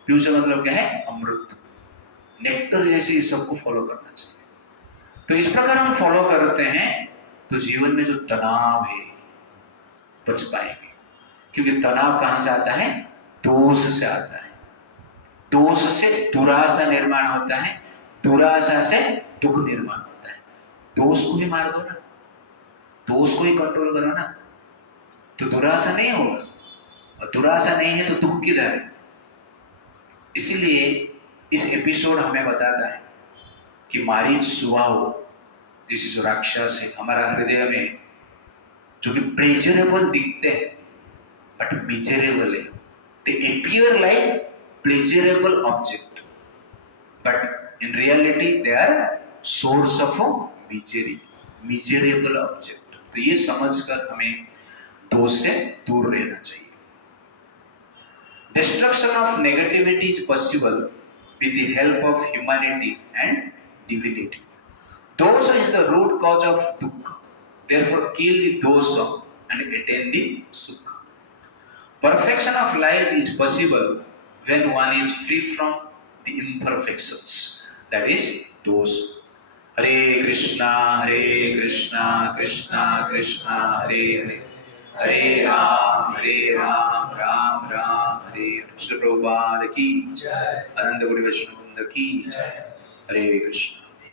पीयूष मतलब क्या है, अमृत, नेक्टर जैसे इस सबको फॉलो करना चाहिए। तो इस प्रकार हम फॉलो करते हैं तो जीवन में जो तनाव है बच पाएंगे, क्योंकि तनाव कहां से आता है, दोष से आता है। दोष से दुराशा निर्माण होता है, दुराशा से दुख निर्माण होता है। दोष को ही मार दो ना, दोष को ही कंट्रोल करो ना, तो दुराशा नहीं होगा, और दुराशा नहीं है तो दुख किधर है। इसीलिए इस एपिसोड हमें बताता है कि मारीच स्वभाव जैसे जो राक्षस है हमारा हृदय में, जो कि प्लेजरेबल दिखते हैं बट मिजरेबल है। They appear like pleasurable object but in reality they are source of miserable object. तो ये समझकर हमें दोष से दूर रहना चाहिए। Destruction of negativity is possible with the help of humanity and divinity. Dosha is the root cause of dukkha. Therefore, kill the dosha and attain the sukha. Perfection of life is possible when one is free from the imperfections. That is dosha. Hare Krishna, Krishna Krishna, Hare Hare. हरे राम राम राम हरे हरे। श्री प्रभुपाद की जय, अनंत गुरु वैष्णव वृंद की जय। हरे कृष्ण।